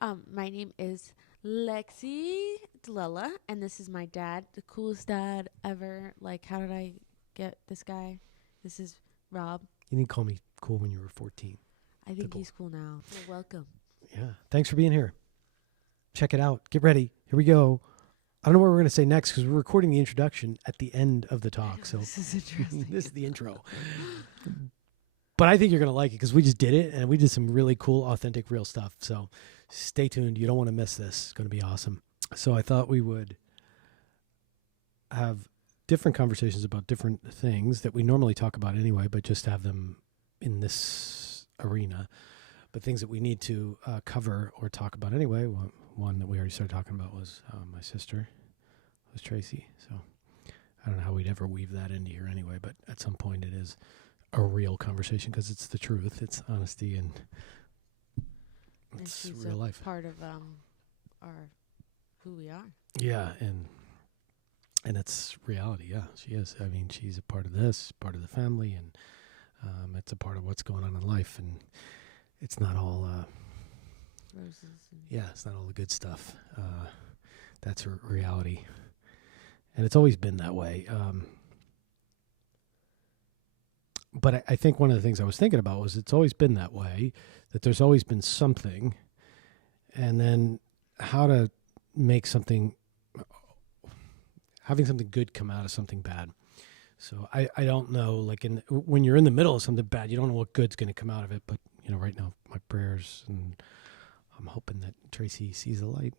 My name is Lexi DiLella, and this is my dad, the coolest dad ever. Like, how did I get this guy? This is Rob. You didn't call me cool when you were 14. I think he's cool now. You're welcome. Yeah. Thanks for being here. Check it out. Get ready. Here we go. I don't know what we're going to say next because we're recording the introduction at the end of the talk. So This is interesting. this is the intro. But I think you're going to like it because we just did it and we did some really cool, authentic, real stuff. So stay tuned. You don't want to miss this. It's going to be awesome. So I thought we would have different conversations about different things that we normally talk about anyway, but just have them in this arena. But things that we need to cover or talk about anyway. One that we already started talking about was my sister, was Tracy. So I don't know how we'd ever weave that into here anyway, but at some point it is a real conversation because it's the truth, it's honesty, and it's real life. Part of our who we are. Yeah, and it's reality. Yeah, she is. I mean, she's a part of this, part of the family, and it's a part of what's going on in life, and it's not all Roses. yeah, it's not all the good stuff. That's her reality, and it's always been that way. But I think one of the things I was thinking about was it's always been that way, that there's always been something, and then how to make something, having something good come out of something bad. So I don't know, like when you're in the middle of something bad, you don't know what good's going to come out of it. But, you know, right now, my prayers, and I'm hoping that Tracy sees the light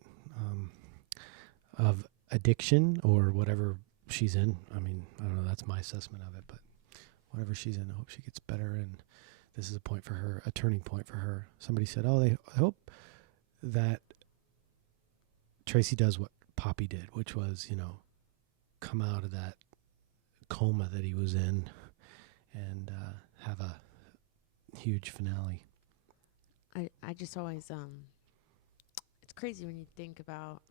of addiction or whatever she's in. I mean, I don't know, that's my assessment of it, but whatever she's in, I hope she gets better. And this is a point for her, a turning point for her. Somebody said, I hope that Tracy does what Poppy did, which was, you know, come out of that coma that he was in and have a huge finale. I just always it's crazy when you think about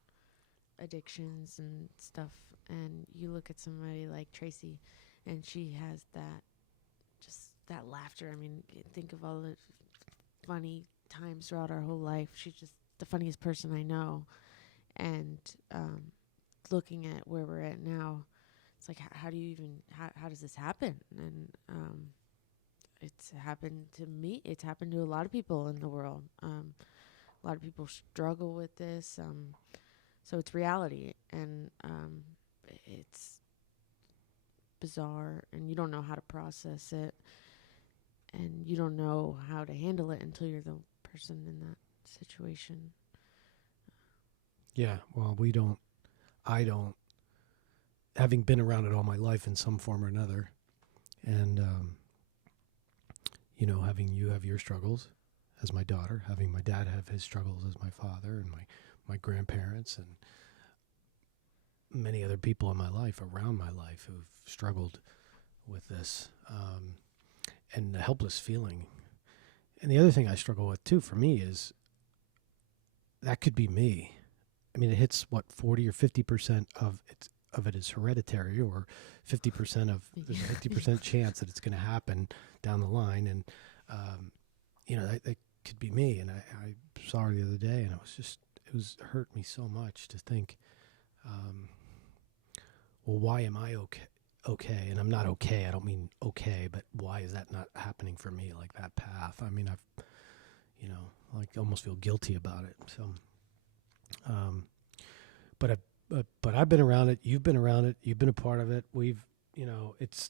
addictions and stuff, and you look at somebody like Tracy, and she has that laughter. I mean, think of all the funny times throughout our whole life. She's just the funniest person I know. And looking at where we're at now, it's like, how do you even, how does this happen? And it's happened to me. It's happened to a lot of people in the world. A lot of people struggle with this. So it's reality, and it's bizarre, and you don't know how to process it, and you don't know how to handle it until you're the person in that situation. Yeah, well, I don't, having been around it all my life in some form or another, and, you know, having you have your struggles as my daughter, having my dad have his struggles as my father, and my grandparents, and many other people in my life, around my life, who've struggled with this, and the helpless feeling. And the other thing I struggle with, too, for me is that could be me. I mean, it hits, 40 or 50% of it is hereditary, or 50% of there's a 50% chance that it's going to happen down the line. And, you know, that could be me. And I saw her the other day, and it hurt me so much to think, well, why am I okay? And I'm not okay. I don't mean okay, but why is that not happening for me, like that path? I mean, I've, you know, like almost feel guilty about it. So, but I've been around it. You've been around it. You've been a part of it. We've, you know, it's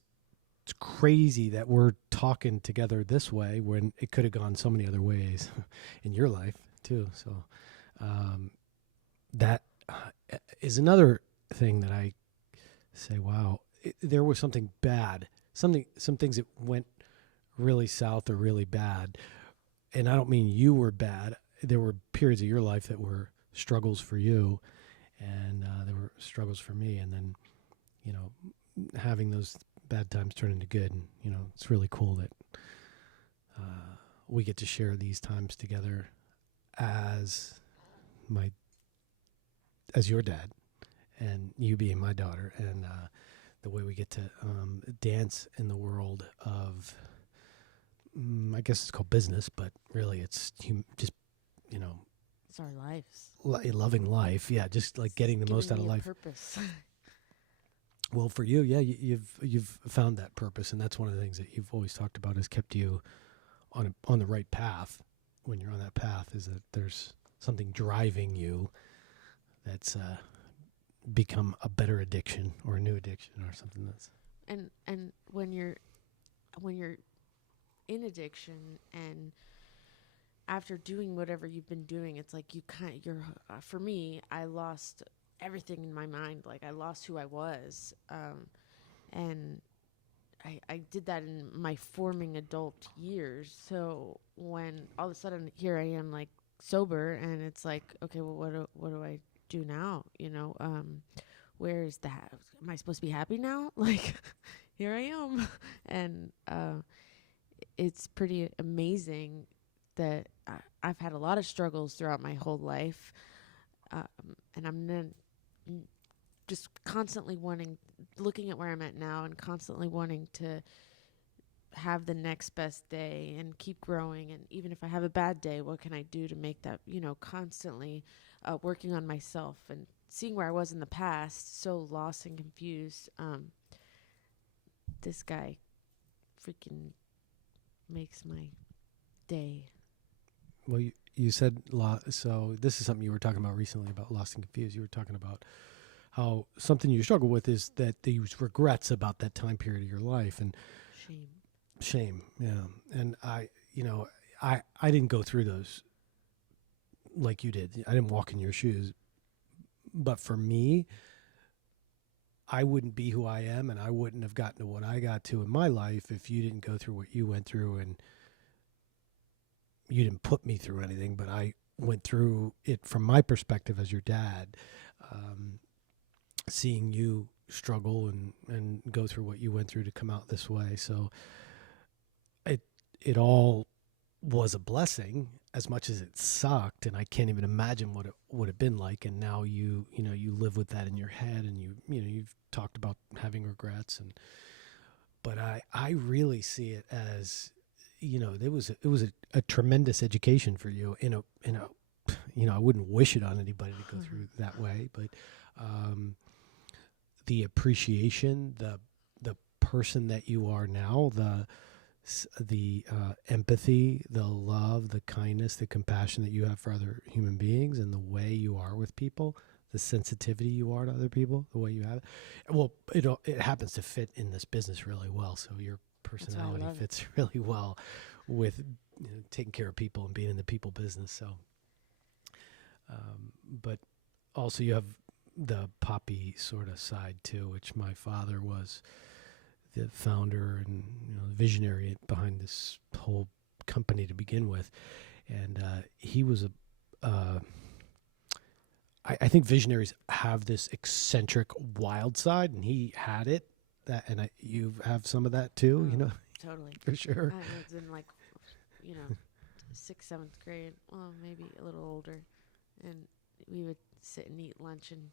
crazy that we're talking together this way when it could have gone so many other ways in your life too. So, that is another thing that I say, wow, there was something bad, some things that went really south or really bad. And I don't mean you were bad. There were periods of your life that were struggles for you, and there were struggles for me. And then, you know, having those bad times turn into good. And, you know, it's really cool that we get to share these times together as your dad, and you being my daughter, and the way we get to dance in the world of, I guess it's called business, but really it's just, you know, It's our lives. Loving life. Yeah, just like getting the Giving most out of me a life. purpose. Well, for you, yeah, you've found that purpose, and that's one of the things that you've always talked about has kept you on the right path. When you're on that path, is that there's something driving you that's become a better addiction or a new addiction or something that's. And when you're in addiction and after doing whatever you've been doing, it's like you're for me, I lost everything in my mind. Like I lost who I was, and I did that in my forming adult years. So when all of a sudden here I am, like sober, and it's like, okay, well, what do I do now? Where is that? Am I supposed to be happy now? Like, here I am, and it's pretty amazing that I've had a lot of struggles throughout my whole life, and I'm just constantly looking at where I'm at now, and constantly wanting to have the next best day and keep growing. And even if I have a bad day, what can I do to make that, constantly working on myself and seeing where I was in the past, so lost and confused. This guy freaking makes my day. Well, you said so this is something you were talking about recently about lost and confused. You were talking about how something you struggle with is that these regrets about that time period of your life and shame. Yeah. And I didn't go through those like you did. I didn't walk in your shoes. But for me, I wouldn't be who I am, and I wouldn't have gotten to what I got to in my life if you didn't go through what you went through, and you didn't put me through anything, but I went through it from my perspective as your dad, seeing you struggle and go through what you went through to come out this way. So it all was a blessing as much as it sucked, and I can't even imagine what it would have been like. And now you live with that in your head, and you've talked about having regrets, but I really see it as, it was a tremendous education for you in a I wouldn't wish it on anybody to go through that way, but the appreciation, the person that you are now, the empathy, the love, the kindness, the compassion that you have for other human beings, and the way you are with people, the sensitivity you are to other people, the way you have it. Well, it happens to fit in this business really well. So your personality fits really well with taking care of people and being in the people business. So, but also you have the poppy sort of side too, which my father was the founder and visionary behind this whole company to begin with, and he was I think visionaries have this eccentric, wild side, and he had it. And you have some of that too, Totally, for sure. I was in 6th, 7th grade, well, maybe a little older, and we would sit and eat lunch, and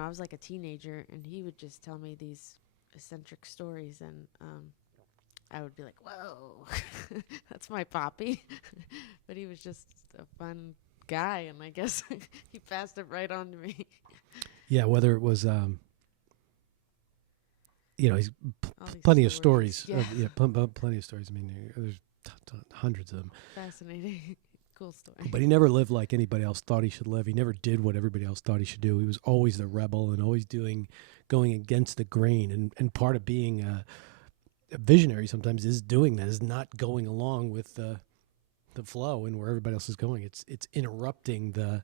I was like a teenager, and he would just tell me these eccentric stories, and I would be like, whoa, that's my poppy. But he was just a fun guy, and I guess he passed it right on to me. Yeah, whether it was he's plenty of stories. Plenty of stories. I mean, there's hundreds of them. Fascinating. Cool story. But he never lived like anybody else thought he should live. He never did what everybody else thought he should do. He was always the rebel and always going against the grain. And part of being a visionary sometimes is doing that, is not going along with the flow and where everybody else is going. It's interrupting the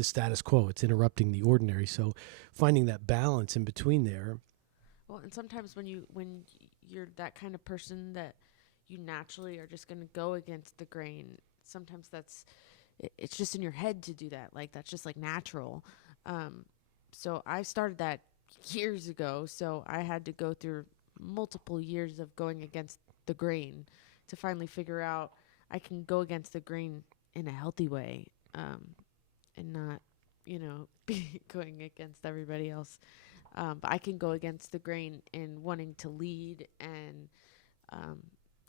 status quo. It's interrupting the ordinary. So finding that balance in between there. Well, and sometimes when you're that kind of person that you naturally are just going to go against the grain, sometimes it's just in your head to do that. Like, that's just like natural. So I started that years ago. So I had to go through multiple years of going against the grain to finally figure out I can go against the grain in a healthy way, and not, be going against everybody else. But I can go against the grain in wanting to lead and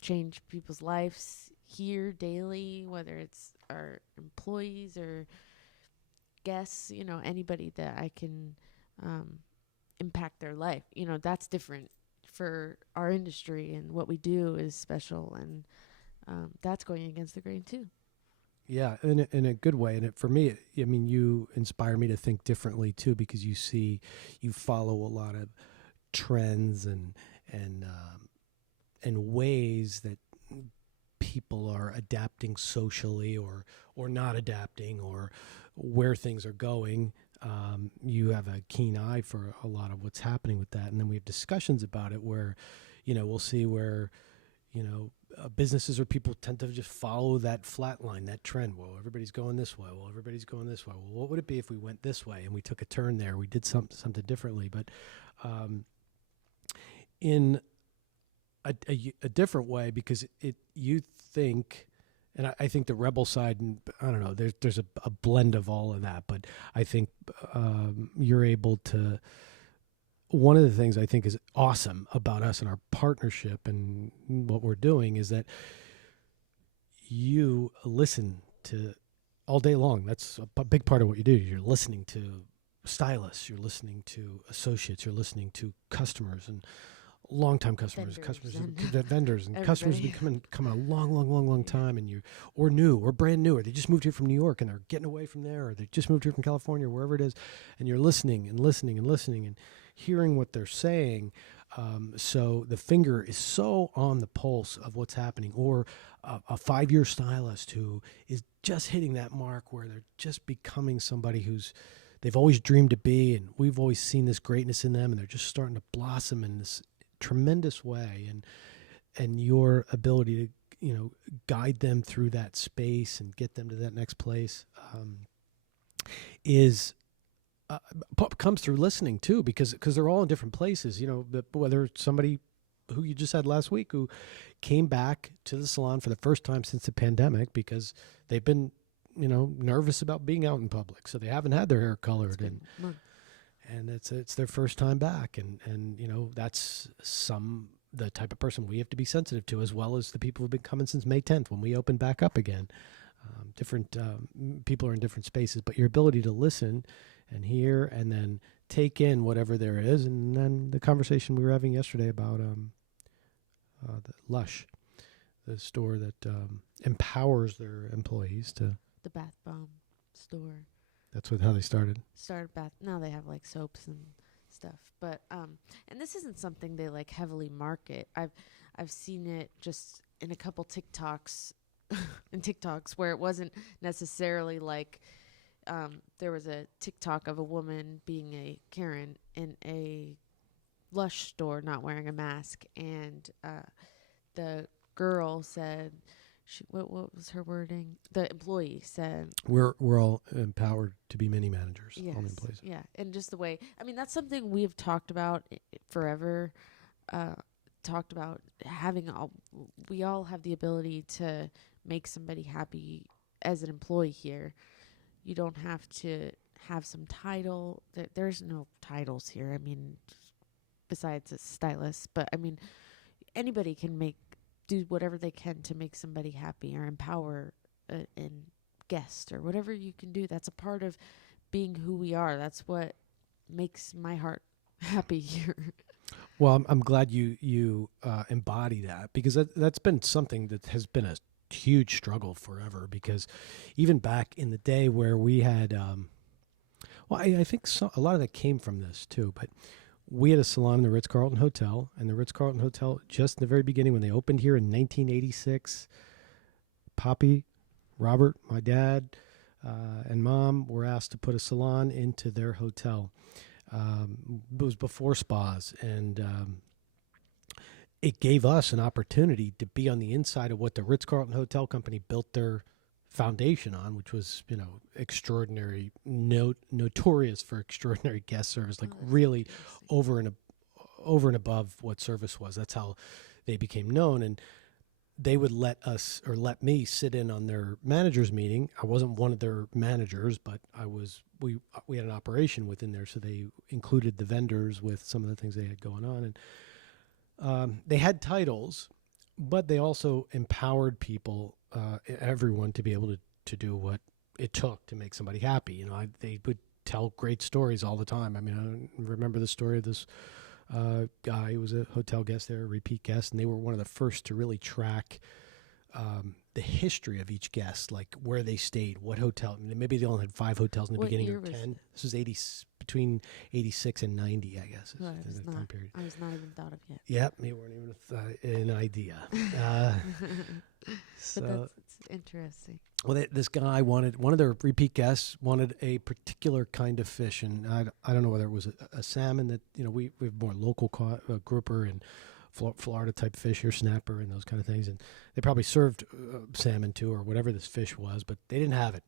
change people's lives here daily, whether it's our employees or guests, anybody that I can impact their life. That's different for our industry, and what we do is special, and that's going against the grain too. Yeah, in a good way. And for me, I mean, you inspire me to think differently too, because you follow a lot of trends and ways that people are adapting socially or not adapting, or where things are going. You have a keen eye for a lot of what's happening with that, and then we have discussions about it where, we'll see where, businesses or people tend to just follow that flat line, that trend. Well, everybody's going this way. Well, everybody's going this way. Well, what would it be if we went this way and we took a turn there? We did something differently, but in a different way, because you think, and I think the rebel side, and I don't know, there's a blend of all of that, but I think you're able to. One of the things I think is awesome about us and our partnership and what we're doing is that you listen to all day long. That's a big part of what you do. You're listening to stylists, you're listening to associates, you're listening to customers and longtime customers, vendors, and customers have been coming a long time, and or new or brand new, or they just moved here from New York and they're getting away from there, or they just moved here from California, or wherever it is, and you're listening and hearing what they're saying. So the finger is so on the pulse of what's happening, or a 5-year stylist who is just hitting that mark where they're just becoming somebody who's they've always dreamed to be, and we've always seen this greatness in them, and they're just starting to blossom in this tremendous way, and your ability to guide them through that space and get them to that next place is comes through listening too, because they're all in different places. Whether it's somebody who you just had last week who came back to the salon for the first time since the pandemic because they've been nervous about being out in public, so they haven't had their hair colored, and it's their first time back, and that's the type of person we have to be sensitive to, as well as the people who've been coming since May 10th when we open back up again. Different people are in different spaces, but your ability to listen and hear and then take in whatever there is, and then the conversation we were having yesterday about the Lush, the store that empowers their employees to The bath bomb store. That's how they started. Now they have like soaps and stuff, but and this isn't something they like heavily market. I've seen it just in a couple TikToks, where it wasn't necessarily like there was a TikTok of a woman being a Karen in a Lush store not wearing a mask, and the girl said. What was her wording? The employee said, "We're all empowered to be mini managers." Yes, all in place. Yeah, and just the way. I mean, that's something we've talked about forever. Talked about we all have the ability to make somebody happy as an employee here. You don't have to have some title. There's no titles here. I mean, besides a stylist, but I mean, anybody can do whatever they can to make somebody happy or empower a guest or whatever you can do. That's a part of being who we are. That's what makes my heart happy here. Well, I'm glad you embody that, because that's been something that has been a huge struggle forever, because even back in the day where we had, I think a lot of that came from this too, but we had a salon in the Ritz-Carlton Hotel, and the Ritz-Carlton Hotel, just in the very beginning when they opened here in 1986, Poppy, Robert, my dad, and Mom were asked to put a salon into their hotel. It was before spas, and it gave us an opportunity to be on the inside of what the Ritz-Carlton Hotel Company built their foundation on, which was, extraordinary, notorious for extraordinary guest service, like really over and above what service was. That's how they became known. And they would let me sit in on their managers meeting. I wasn't one of their managers, but we had an operation within there. So they included the vendors with some of the things they had going on. And they had titles, but they also empowered people, everyone, to be able to to do what it took to make somebody happy. You know, they would tell great stories all the time. I mean, I remember the story of this guy who was a hotel guest there, a repeat guest, and they were one of the first to really track the history of each guest, like where they stayed, what hotel. I mean, maybe they only had 5 hotels in the beginning or 10. This was between 86 and 90, I guess. Well, I was not even thought of yet. Yep, you weren't even an idea. But that's interesting. Well, this guy wanted, one of their repeat guests wanted a particular kind of fish, and I don't know whether it was a salmon that, you know, we have more local grouper and Florida type fish here, snapper and those kind of things, and they probably served salmon too or whatever this fish was, but they didn't have it,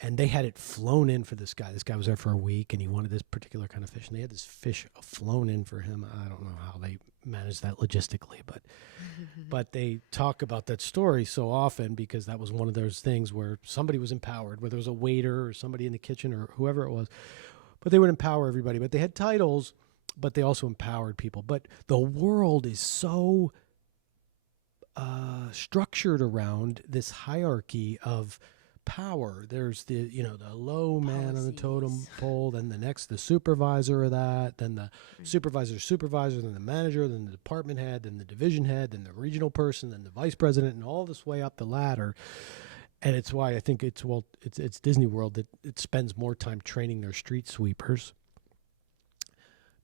and they had it flown in for this guy. This guy was there for a week, and he wanted this particular kind of fish, and they had this fish flown in for him. I don't know how they managed that logistically, but they talk about that story so often because that was one of those things where somebody was empowered, whether it was a waiter or somebody in the kitchen or whoever it was, but they would empower everybody. But they had titles, but they also empowered people. But the world is so structured around this hierarchy of power. There's the low man on the totem pole, then the supervisor of that, then the supervisor, then the manager, then the department head, then the division head, then the regional person, then the vice president, and all this way up the ladder. And it's why I think it's Disney World that it spends more time training their street sweepers,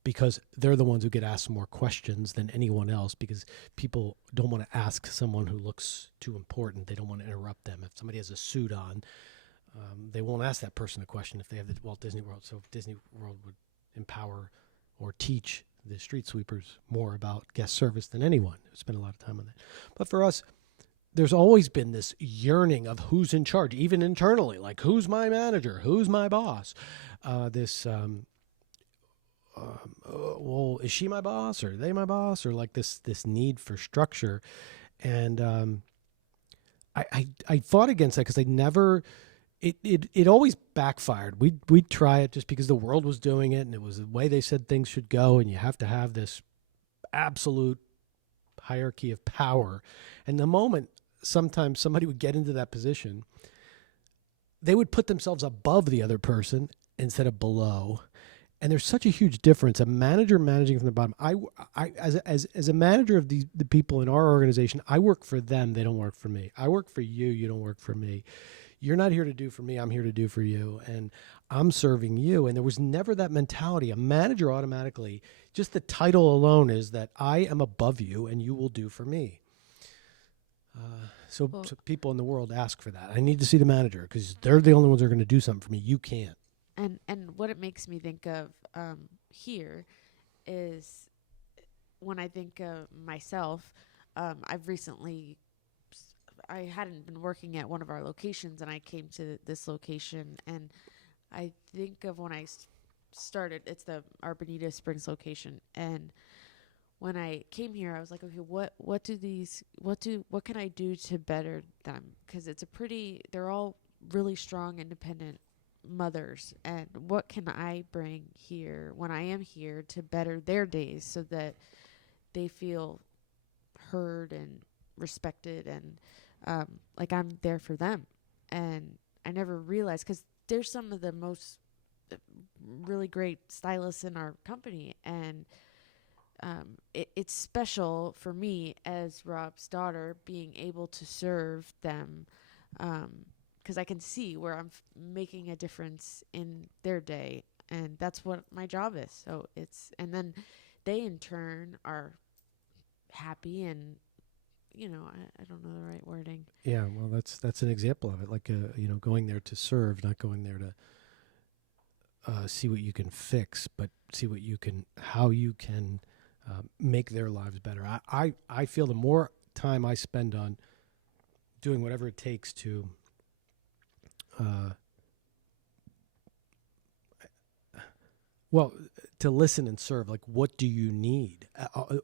because they're the ones who get asked more questions than anyone else, because people don't want to ask someone who looks too important. They don't want to interrupt them. If somebody has a suit on, they won't ask that person a question if they have the Walt Disney World. So Disney World would empower or teach the street sweepers more about guest service than anyone. We spend a lot of time on that. But for us, there's always been this yearning of who's in charge, even internally, like who's my manager, who's my boss, well, is she my boss or are they my boss, or like this need for structure. And I fought against that because I never, it always backfired. We'd try it just because the world was doing it and it was the way they said things should go, and you have to have this absolute hierarchy of power. And the moment sometimes somebody would get into that position, they would put themselves above the other person instead of below. And there's such a huge difference. A manager managing from the bottom. As a manager of the people in our organization, I work for them. They don't work for me. I work for you. You don't work for me. You're not here to do for me. I'm here to do for you. And I'm serving you. And there was never that mentality. A manager automatically, just the title alone is that I am above you and you will do for me. So people in the world ask for that. I need to see the manager because they're the only ones that are going to do something for me. You can't. And what it makes me think of here is when I think of myself, I hadn't been working at one of our locations, and I came to this location, and I think of when I started, it's our Bonita Springs location, and when I came here, I was like, okay, what can I do to better them? Because they're all really strong, independent mothers, and what can I bring here when I am here to better their days so that they feel heard and respected and like I'm there for them. And I never realized, because there's some of the most really great stylists in our company, and it's special for me as Rob's daughter being able to serve them, because I can see where I'm making a difference in their day, and that's what my job is. So and then they in turn are happy, and I don't know the right wording. Yeah, well, that's an example of it. Like going there to serve, not going there to see what you can fix, but see how you can make their lives better. I feel the more time I spend on doing whatever it takes to to listen and serve. Like, what do you need?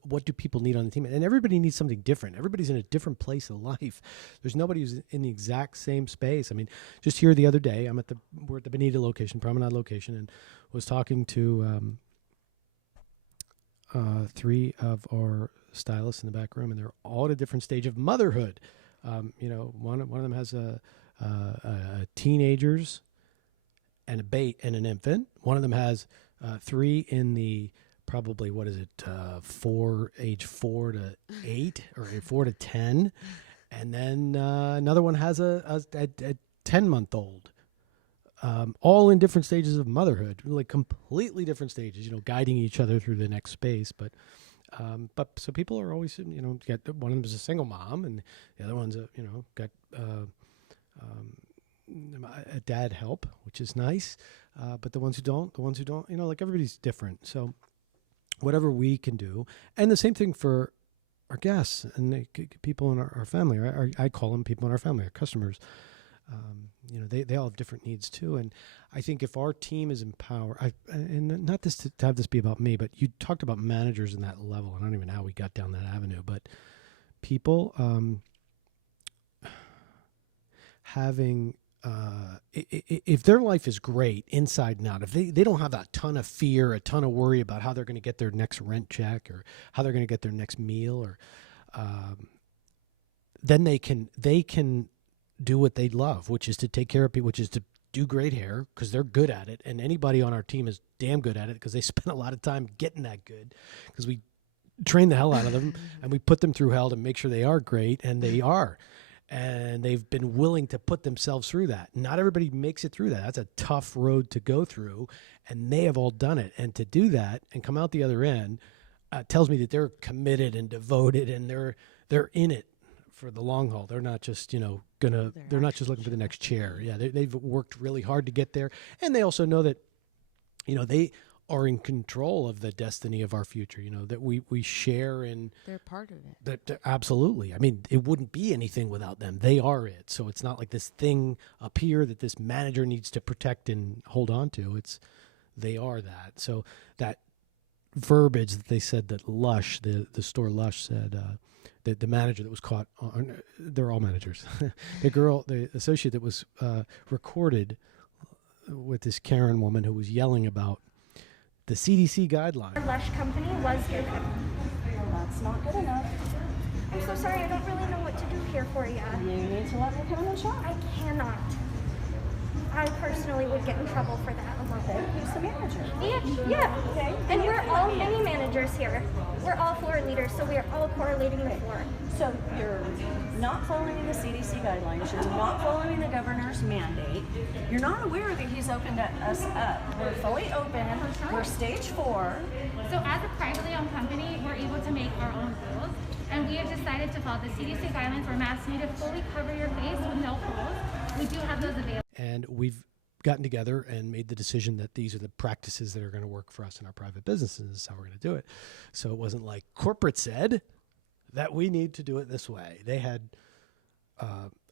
What do people need on the team? And everybody needs something different. Everybody's in a different place in life. There's nobody who's in the exact same space. I mean, just here the other day, we're at the Bonita location, Promenade location, and was talking to 3 of our stylists in the back room, and they're all at a different stage of motherhood. One of them has a teenagers and an infant. One of them has 3 in the probably age 4 to 8 or 4 to 10, and then another one has a 10-month-old. All in different stages of motherhood, like completely different stages, guiding each other through the next space. But so people are always, got one of them is a single mom, and the other one's got a dad help, which is nice. But the ones who don't, like everybody's different. So whatever we can do, and the same thing for our guests and the people in our family. I call them people in our family, our customers. They all have different needs too. And I think if our team is empowered, and not this to have this be about me, but you talked about managers in that level, and I don't even know how we got down that avenue, but people having, if their life is great inside and out, if they don't have a ton of fear, a ton of worry about how they're going to get their next rent check or how they're going to get their next meal, or then they can do what they love, which is to take care of people, which is to do great hair because they're good at it. And anybody on our team is damn good at it because they spend a lot of time getting that good, because we train the hell out of them and we put them through hell to make sure they are great, and they are. And they've been willing to put themselves through that. Not everybody makes it through that. That's a tough road to go through, and they have all done it. And to do that and come out the other end tells me that they're committed and devoted, and they're in it for the long haul. They're not just, they're not just looking for the next chair. Yeah, they've worked really hard to get there. And they also know that, they are in control of the destiny of our future, that we share in. They're part of it. Absolutely. I mean, it wouldn't be anything without them. They are it. So it's not like this thing up here that this manager needs to protect and hold on to. They are that. So that verbiage that they said that Lush, the store Lush said, the manager that was caught on, they're all managers. The associate that was recorded with this Karen woman who was yelling about the CDC guideline. Our Lush company was here. That's not good enough. I'm so sorry, I don't really know what to do here for you. You need to let me come in and shop. I cannot. I personally would get in trouble for that. Okay, who's the manager? Yeah. Okay. And we're all mini managers here. We're all floor leaders, so we are all correlating the floor. So you're not following the CDC guidelines. You're not following the governor's mandate. You're not aware that he's opened us up. We're fully open. We're stage 4. So as a privately owned company, we're able to make our own rules. And we have decided to follow the CDC guidelines where masks need to fully cover your face with no holes. We do have those available. And we've gotten together and made the decision that these are the practices that are going to work for us in our private businesses. This is how we're going to do it. So it wasn't like corporate said that we need to do it this way. They had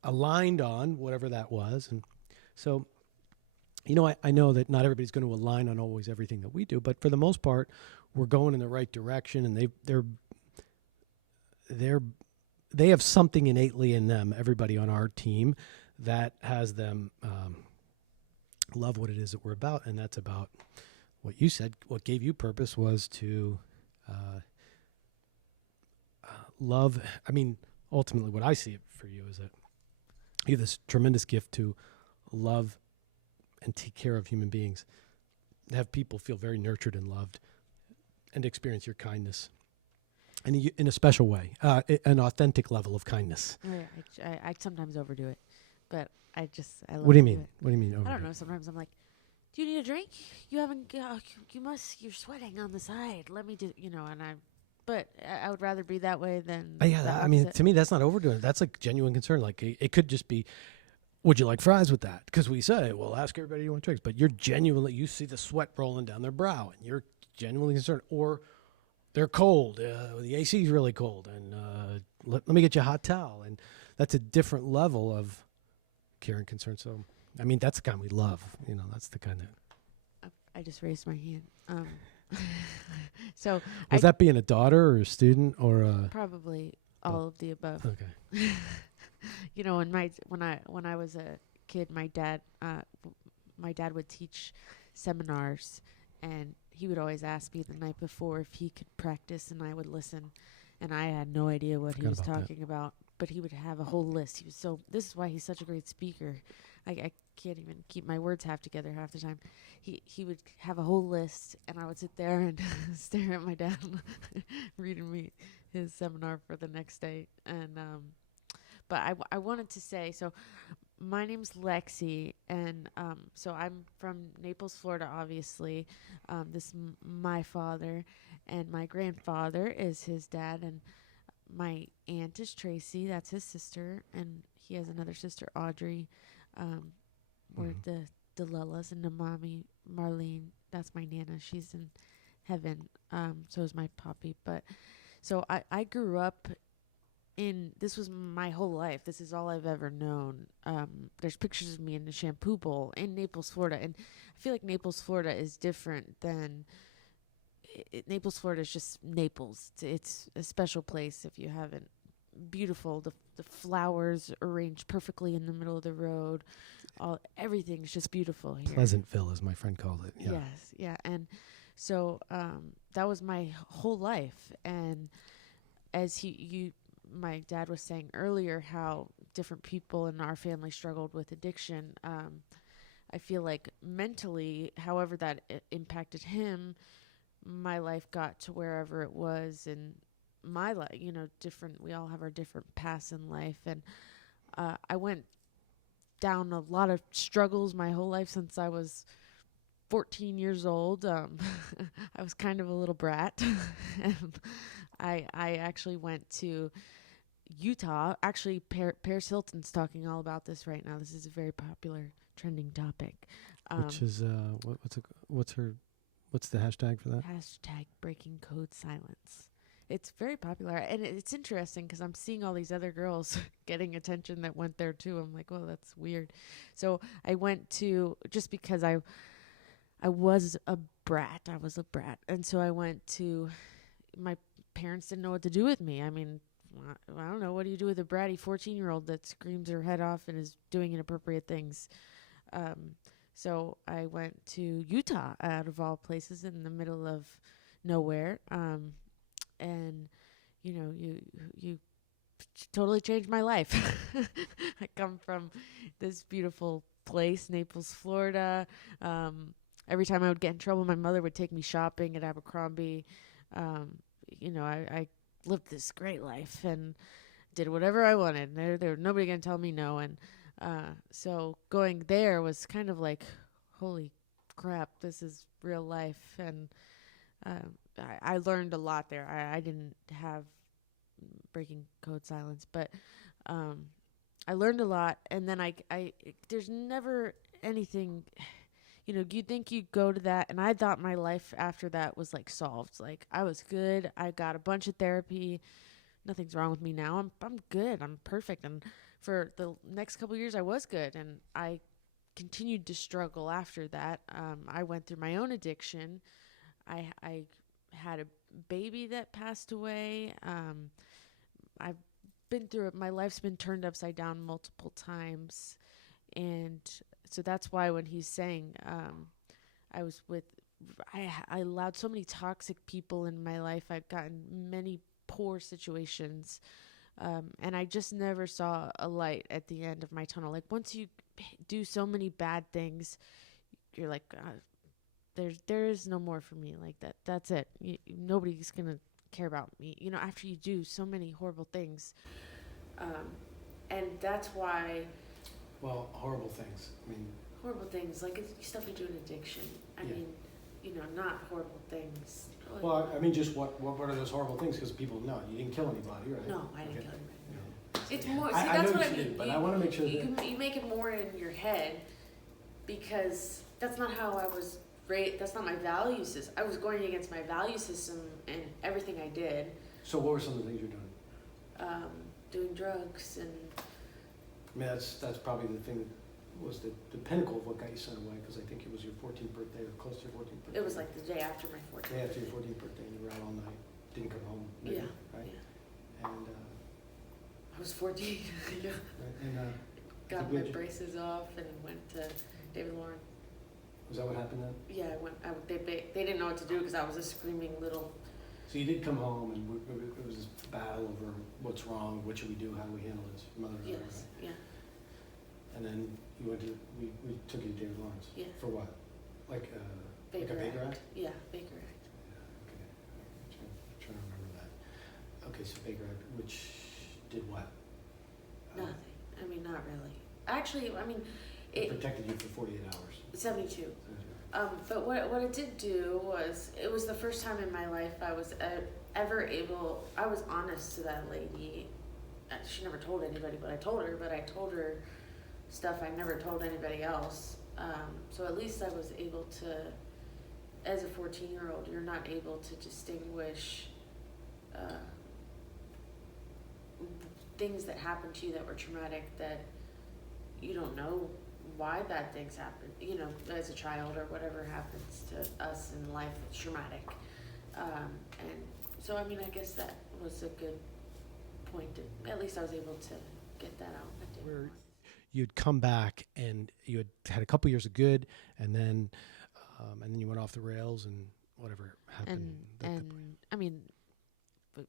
aligned on whatever that was. And so, I know that not everybody's going to align on always everything that we do, but for the most part, we're going in the right direction, and they have something innately in them, everybody on our team, that has them love what it is that we're about. And that's about what you said. What gave you purpose was to love. I mean, ultimately what I see it for you is that you have this tremendous gift to love and take care of human beings, have people feel very nurtured and loved, and experience your kindness in a special way, an authentic level of kindness. I sometimes overdo it, but I love What do you to mean? it. What do you mean overdo? I don't know. Sometimes I'm like, do you need a drink? You haven't, you're sweating on the side. Let me do, but I would rather be that way than. Yeah, I mean, to me, that's not overdoing it. That's like genuine concern. Like it could just be, would you like fries with that? Because we say, well, ask everybody you want drinks, but you're genuinely, you see the sweat rolling down their brow, and you're genuinely concerned. Or they're cold. The AC is really cold, and let me get you a hot towel. And that's a different level of care and concern. So, I mean, that's the kind we love. That's the kind that. I just raised my hand. So Was that being a daughter or a student or a? Probably all of the above. Okay. When I was a kid, my dad would teach seminars, and he would always ask me the night before if he could practice, and I would listen, and I had no idea what he was talking about. but he would have a whole list. This is why he's such a great speaker. I can't even keep my words half together half the time. He would have a whole list, and I would sit there and stare at my dad reading me his seminar for the next day. And but I wanted to say, so my name's Lexi, and so I'm from Naples, Florida, obviously. This my father, and my grandfather is his dad, and my aunt is Tracy, that's his sister, and he has another sister, Audrey. We're the DiLellas, and the mommy, Marlene, that's my Nana. She's in heaven. So is my poppy. But so I grew up this was my whole life. This is all I've ever known. There's pictures of me in the shampoo bowl in Naples, Florida. And I feel like Naples, Florida is different than Naples, Florida is just Naples. It's a special place if you haven't. Beautiful. The flowers arranged perfectly in the middle of the road. Everything's just beautiful here. Pleasantville, as my friend called it. Yeah. Yes, yeah. And so that was my whole life. And as my dad was saying earlier how different people in our family struggled with addiction, I feel like mentally, however that impacted him, my life got to wherever it was, and my life, different. We all have our different paths in life, and I went down a lot of struggles my whole life since I was 14 years old. I was kind of a little brat, and I actually went to Utah. Actually, Paris Hilton's talking all about this right now. This is a very popular trending topic. Which is what's the hashtag for that? Hashtag breakingcodesilence. It's very popular, and it's interesting because I'm seeing all these other girls getting attention that went there too. I'm like, well, that's weird. So I went to, just because I was a brat. And so I went to, my parents didn't know what to do with me. I mean, I don't know. What do you do with a bratty 14-year-old that screams her head off and is doing inappropriate things? So I went to Utah, out of all places, in the middle of nowhere. And you totally changed my life. I come from this beautiful place, Naples, Florida. Every time I would get in trouble, my mother would take me shopping at Abercrombie. I lived this great life and did whatever I wanted. There was nobody gonna tell me no. And so going there was kind of like, holy crap, this is real life. And I learned a lot there. I didn't have breaking code silence, but I learned a lot. And then I there's never anything, you think you go to that, and I thought my life after that was like solved. Like I was good. I got a bunch of therapy. Nothing's wrong with me now. I'm good. I'm perfect. And for the next couple of years, I was good, and I continued to struggle after that. I went through my own addiction. I had a baby that passed away. I've been through it. My life's been turned upside down multiple times. And so that's why when he's saying, I allowed so many toxic people in my life. I've gotten many poor situations. And I just never saw a light at the end of my tunnel. Like once you do so many bad things, you're like, there is no more for me. Like that's it. Nobody's going to care about me, after you do so many horrible things. And that's why. Well, horrible things. Horrible things, like it's stuff you do in addiction. I mean, not horrible things. Well, just what are those horrible things? Because people know you didn't kill anybody, right? No, I didn't kill anybody. Yeah. It's more. See, I that's know what I you mean. did, but I want to make sure you make it more in your head, because that's not how I was raised. That's not my value system. I was going against my value system and everything I did. So what were some of the things you're doing? Doing drugs and. That's probably the thing that was the pinnacle of what got you sent away, because I think it was your 14th birthday or close to your 14th birthday. It was like the day after my 14th. Day after your 14th birthday, and you were out all night, didn't come home. Maybe, Yeah. Right. Yeah. And I was 14. Yeah. and Got my braces off and went to David Lauren. Was that what happened then? Yeah, I went. They didn't know what to do because I was a screaming little So you did come home, and it was this battle over what's wrong, what should we do, how do we handle this, mother. Yes, yeah. And then you went to, we took you to David Lawrence. Yeah. For what? Like a Baker Act? Yeah, Baker Act. Yeah, okay. I'm trying to remember that. Okay, so Baker Act, which did what? Nothing. I mean, not really. Actually, I mean, It protected you for 48 hours. 72. But what it did do was, it was the first time in my life I was ever able, I was honest to that lady. She never told anybody what I told her, but I told her stuff I never told anybody else. So at least I was able to, as a 14-year-old, you're not able to distinguish things that happened to you that were traumatic, that you don't know why bad things happen, you know, as a child, or whatever happens to us in life that's traumatic. And so, I mean, I guess that was a good point. At least I was able to get that out. Where you'd come back and you had a couple years of good, and then you went off the rails, and whatever happened. I mean, but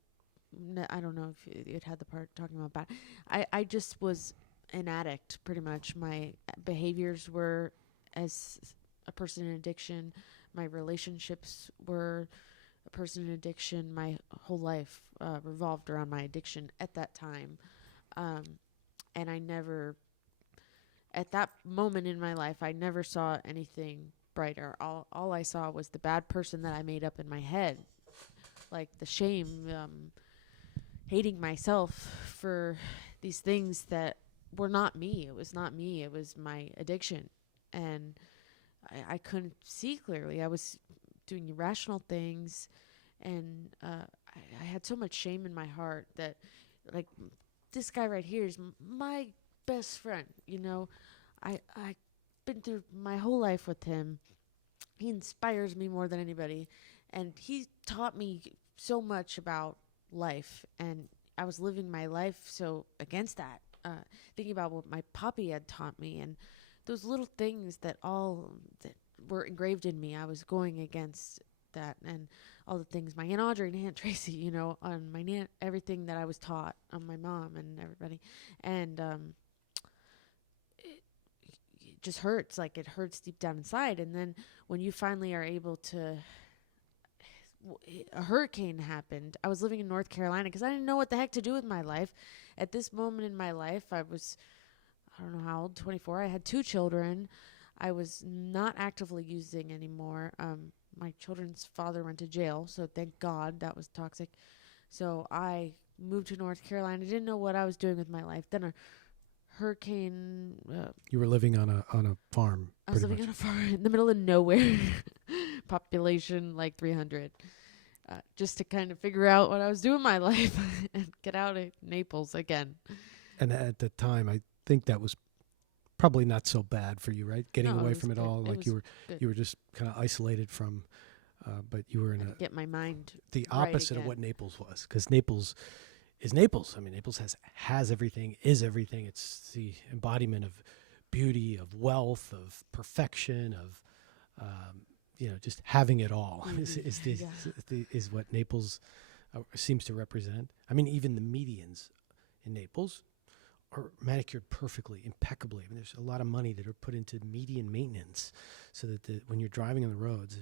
I don't know if it had the part talking about bad. I just was an addict, pretty much. My behaviors were as a person in addiction. My relationships were a person in addiction. My whole life revolved around my addiction at that time. And I never, at that moment in my life, I never saw anything brighter. All I saw was the bad person that I made up in my head. Like the shame, hating myself for these things that were not me. It was not me. It was my addiction. And I couldn't see clearly. I was doing irrational things, and I had so much shame in my heart that, like, this guy right here is my best friend, you know. I've been through my whole life with him. He inspires me more than anybody, and he taught me so much about life, and I was living my life so against that, thinking about what my poppy had taught me, and those little things that were engraved in me. I was going against that, and all the things my Aunt Audrey and Aunt Tracy, you know, on my aunt, everything that I was taught, on my mom and everybody, and it just hurts. Like, it hurts deep down inside. And then when you finally are able to, a hurricane happened. I was living in North Carolina because I didn't know what the heck to do with my life. At this moment in my life, I was, I don't know how old, 24. I had 2 children. I was not actively using anymore. My children's father went to jail, so thank God, that was toxic. So I moved to North Carolina. I didn't know what I was doing with my life. Then a hurricane. You were living on a farm. I was living on a farm in the middle of nowhere. Population like 300. Just to kind of figure out what I was doing in my life and get out of Naples again. And at the time, I think that was probably not so bad for you, right? Getting away from it all, like you were just kind of isolated from, but you were in get my mind the right opposite again. of what Naples was, because Naples is Naples. I mean, Naples has everything, is everything. It's the embodiment of beauty, of wealth, of perfection, of just having it all. Mm-hmm. is what Naples seems to represent. I mean, even the medians in Naples are manicured perfectly, impeccably. I mean, there's a lot of money that are put into median maintenance, so that when you're driving on the roads,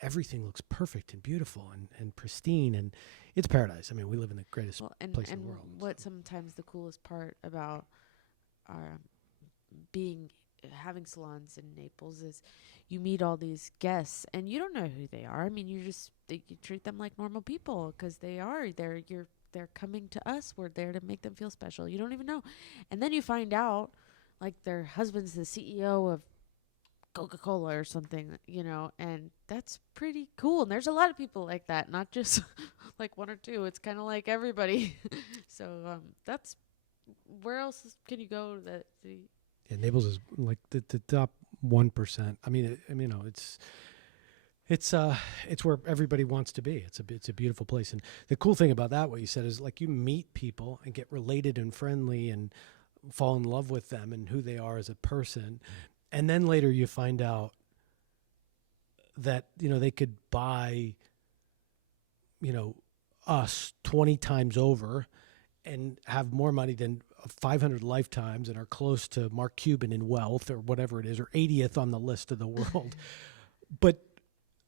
everything looks perfect and beautiful and pristine, and it's paradise. I mean, we live in the greatest place in the world. And what sometimes the coolest part about having salons in Naples is you meet all these guests and you don't know who they are. I mean, you treat them like normal people because they're coming to us. We're there to make them feel special. You don't even know. And then you find out, like, their husband's the CEO of Coca-Cola or something, you know, and that's pretty cool. And there's a lot of people like that, not just like 1 or 2. It's kind of like everybody. So that's, where else can you go that Yeah, Naples is like the top 1%. I mean, it's where everybody wants to be. It's a beautiful place. And the cool thing about that, what you said, is like you meet people and get related and friendly and fall in love with them and who they are as a person. And then later you find out that, they could buy us 20 times over and have more money than 500 lifetimes and are close to Mark Cuban in wealth or whatever it is, or 80th on the list of the world.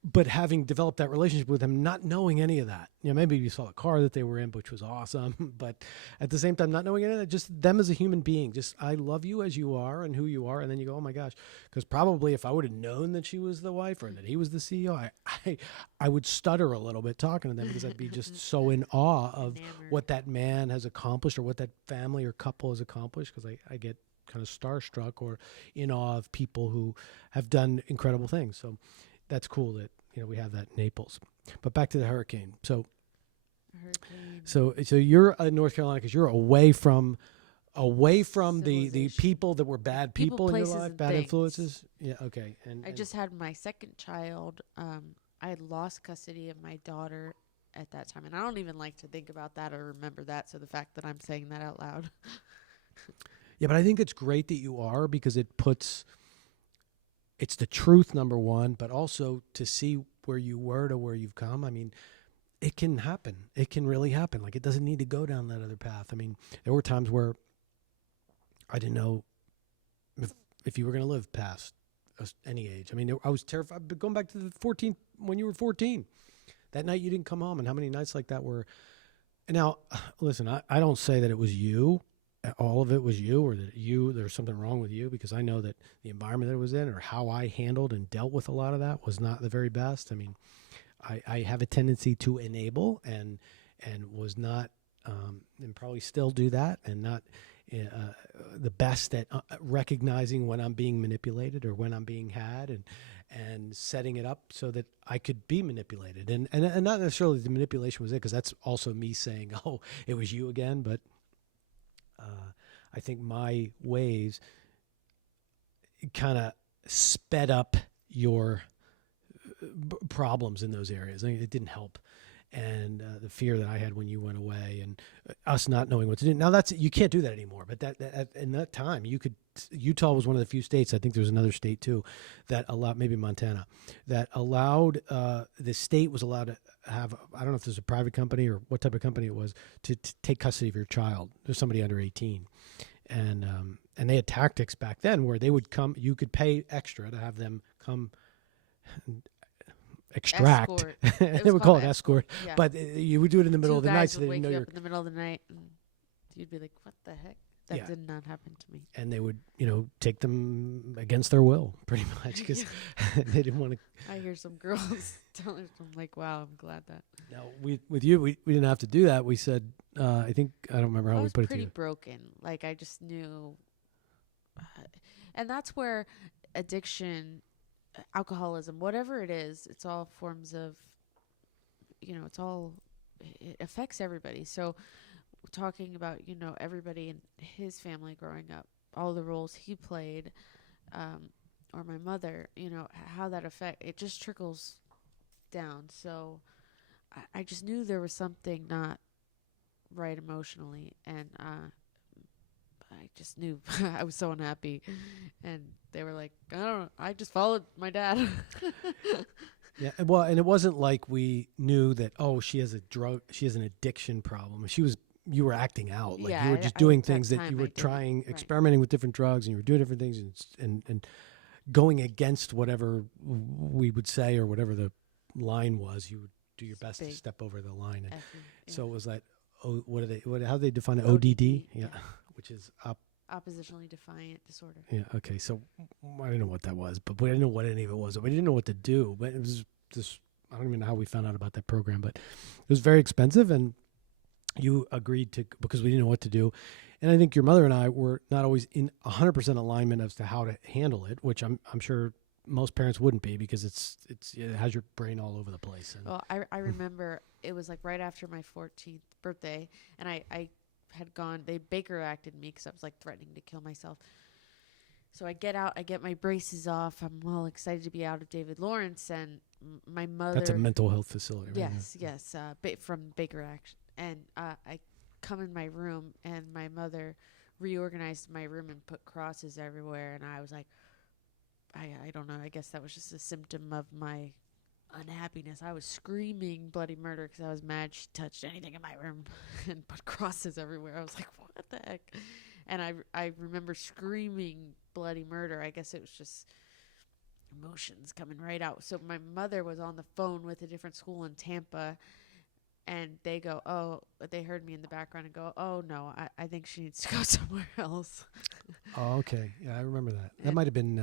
But having developed that relationship with him, not knowing any of that, maybe you saw the car that they were in, which was awesome, but at the same time, not knowing any of that, just them as a human being, just, I love you as you are and who you are. And then you go, oh my gosh, because probably if I would have known that she was the wife or that he was the CEO, I would stutter a little bit talking to them because I'd be just so in awe of what that man has accomplished or what that family or couple has accomplished, because I get kind of starstruck or in awe of people who have done incredible things. So that's cool that we have that in Naples. But back to the hurricane. So you're in North Carolina because you're away from the people that were bad people in your life, bad influences. Yeah, okay. And I just had my second child. I had lost custody of my daughter at that time, and I don't even like to think about that or remember that. So the fact that I'm saying that out loud. Yeah, but I think it's great that you are, because it's the truth, number one, but also to see where you were to where you've come. I mean, it can happen. It can really happen. Like, it doesn't need to go down that other path. I mean, there were times where I didn't know if you were going to live past any age. I mean, I was terrified. But going back to the 14, when you were 14, that night you didn't come home, and how many nights like that were. And now, listen, I don't say that it was you. All of it was you, or that there's something wrong with you, because I know that the environment that it was in or how I handled and dealt with a lot of that was not the very best. I mean, I have a tendency to enable and was not, and probably still do that, and not the best at recognizing when I'm being manipulated or when I'm being had, and setting it up so that I could be manipulated. And not necessarily the manipulation was it, because that's also me saying, oh, it was you again, but I think my ways kind of sped up your problems in those areas. I mean, it didn't help. And the fear that I had when you went away, and us not knowing what to do. Now you can't do that anymore. But that in that time, Utah was one of the few states, I think there was another state too, that allowed, maybe Montana, that allowed, the state was allowed to have, I don't know if there's a private company or what type of company it was, to take custody of your child. There's somebody under 18. And they had tactics back then where they would come, you could pay extra to have them come extract. They would call it escort. Yeah. But you would do it in the middle of the night, so they didn't know you're up in the middle of the night, and you'd be like, what the heck? That did not happen to me. And they would, take them against their will, pretty much, because they didn't want to. I hear some girls telling us, I'm like, wow, I'm glad that. Now, with you, we didn't have to do that. We said, I don't remember how we put it to you. I was pretty broken. Like, I just knew. And that's where addiction, alcoholism, whatever it is, it's all forms of, it affects everybody. So talking about, everybody in his family growing up, all the roles he played, or my mother, how that it just trickles down. So I just knew there was something not right emotionally, and I just knew. I was so unhappy, and they were like, I don't know, I just followed my dad. Yeah, well, and it wasn't like we knew that, oh, she has an addiction problem. You were acting out. Like, you were just doing things that you were trying, experimenting with different drugs, and you were doing different things and going against whatever we would say or whatever the line was. You would do your best to step over the line. And so it was like, how do they define it? ODD? Yeah. Which is oppositionally defiant disorder. Yeah. Okay. So I didn't know what that was, but we didn't know what any of it was. We didn't know what to do, but it was this, I don't even know how we found out about that program, but it was very expensive, and you agreed to, because we didn't know what to do. And I think your mother and I were not always in 100% alignment as to how to handle it, which I'm sure most parents wouldn't be, because it has your brain all over the place. And well, I remember it was like right after my 14th birthday, and I had gone, they Baker acted me because I was like threatening to kill myself. So I get out, I get my braces off. I'm all excited to be out of David Lawrence, and my mother. That's a mental health facility, right? Yes, from Baker Action. And I come in my room, and my mother reorganized my room and put crosses everywhere. And I was like, I don't know. I guess that was just a symptom of my unhappiness. I was screaming bloody murder because I was mad she touched anything in my room and put crosses everywhere. I was like, what the heck? And I remember screaming bloody murder. I guess it was just emotions coming right out. So my mother was on the phone with a different school in Tampa, and they go, oh, they heard me in the background and go, oh, no, I think she needs to go somewhere else. Oh, okay. Yeah, I remember that. That And- might have been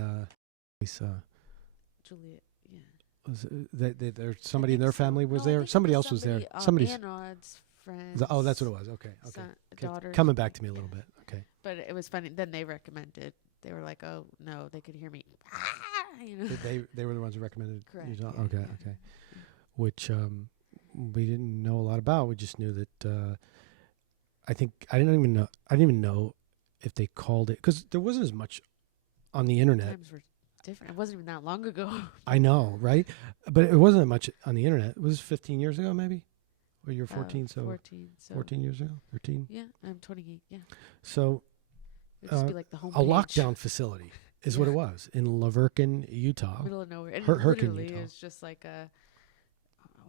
Juliet, yeah. was there somebody in their family was there? Somebody else was there. Somebody's Anod's friends. Oh, that's what it was. Okay. Okay. Daughter. Coming back to me a little bit. Okay. But it was funny. Then they recommended. They were like, oh, no, they could hear me. You know? They were the ones who recommended Correct, Utah? yeah, Okay. yeah. Okay. Which we didn't know a lot about. We just knew that I think I didn't even know if they called it, because there wasn't as much on the internet. Times were different. It wasn't even that long ago. I know, right? But it wasn't much on the internet. It was 15 years ago, maybe? Or you're 14, so 14. So 14 years ago? 13? Yeah, I'm 28. Yeah. So It would just be like the home a lockdown facility is what it was in Laverkin, Utah. middle of nowhere. And Hurricane, literally, Utah. it was just like a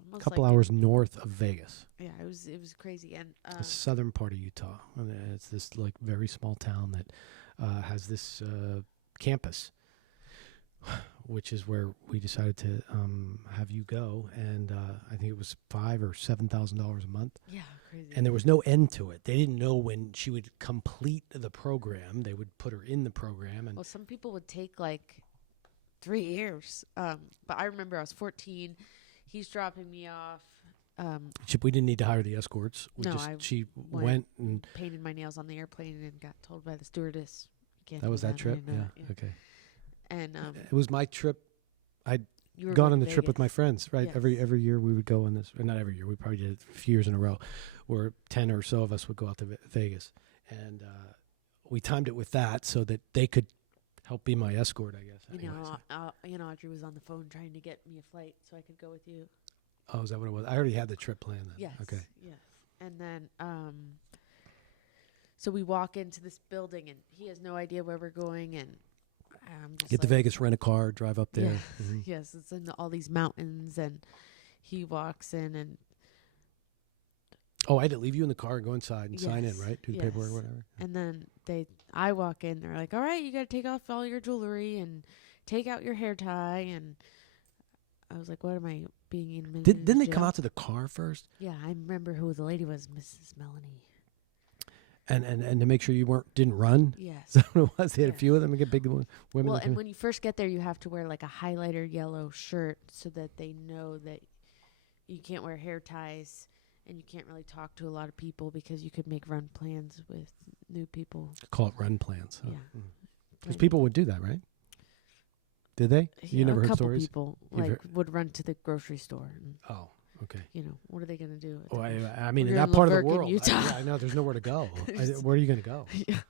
almost Couple like hours north of Vegas, Yeah, it was crazy. And the southern part of Utah. And it's this like very small town that has this campus, which is where we decided to have you go. And I think it was $5,000 or $7,000 a month. yeah, crazy. And there was no end to it. They didn't know when she would complete the program. They would put her in the program. And Well, some people would take like 3 years. But I remember I was 14. He's dropping me off. we didn't need to hire the escorts. No, She went went and Painted my nails on the airplane and got told by the stewardess. "You can't that do was that I trip. didn't know Yeah. that." Okay. And It was my trip. you were Gone going on the to trip with my Vegas. friends, right? Yes. Every year we would go on this, or not every year. We probably did it a few years in a row, where 10 or so of us would go out to Vegas, and we timed it with that so that they could help be my escort, I guess. Audrey was on the phone trying to get me a flight so I could go with you. Oh, is that what it was? I already had the trip planned then. Yes. Okay. Yes. And then, so we walk into this building, and he has no idea where we're going, and I'm just Get to like, Vegas, rent a car, drive up there. Yeah. Mhm. Yes, it's in all these mountains, and he walks in, and Oh, I had to leave you in the car and go inside and sign in, Yes, right? Do the paperwork or yes. whatever. and then I walk in, they're like, all right, you got to take off all your jewelry and take out your hair tie, and I was like, what am I being in? Didn't they come out to the car first? Yeah, I remember who the lady was, Mrs. Melanie. And to make sure you didn't run? Yes. Is that what it was? They had a Yes. few of them and get big women. Well, that and come- when you first get there, you have to wear like a highlighter yellow shirt so that they know that you can't wear hair ties and you can't really talk to a lot of people because you could make run plans with new people. Call it run plans. Yeah. Because people would do that, right? Did they? You never a heard couple stories? people You've like heard- would run to the grocery store and, Oh, okay. what are they going to do? at the Oh, grocery- I mean, in We're that in part of the Laverkin, world, Utah. I know there's nowhere to go. Where are you going to go? Yeah.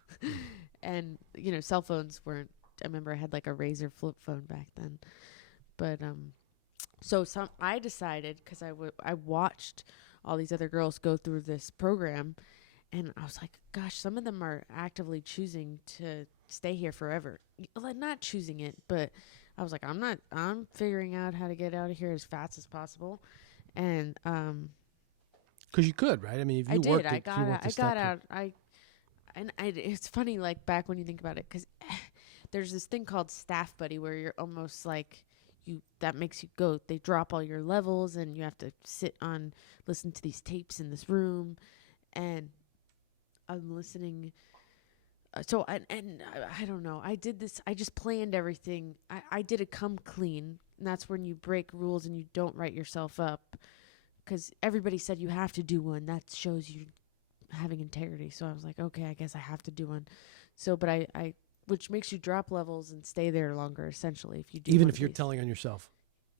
And, cell phones weren't, I remember I had like a Razor flip phone back then. But, so I decided, because I watched all these other girls go through this program, and I was like, gosh, some of them are actively choosing to stay here forever. Like, not choosing it, but I was like, I'm figuring out how to get out of here as fast as possible. And, Because you could, right? I mean, if you I did. worked I it, got you out. worked I the got step out. It's funny, like back when you think about it, because there's this thing called staff buddy where you're almost like that makes you go. They drop all your levels, and you have to listen to these tapes in this room, and I'm listening. I don't know. I did this. I just planned everything. I did a come clean, and that's when you break rules and you don't write yourself up. Because everybody said you have to do one. That shows you having integrity. So I was like, okay, I guess I have to do one. So, but I which makes you drop levels and stay there longer, essentially, if you do. Even one if of you're these. telling on yourself.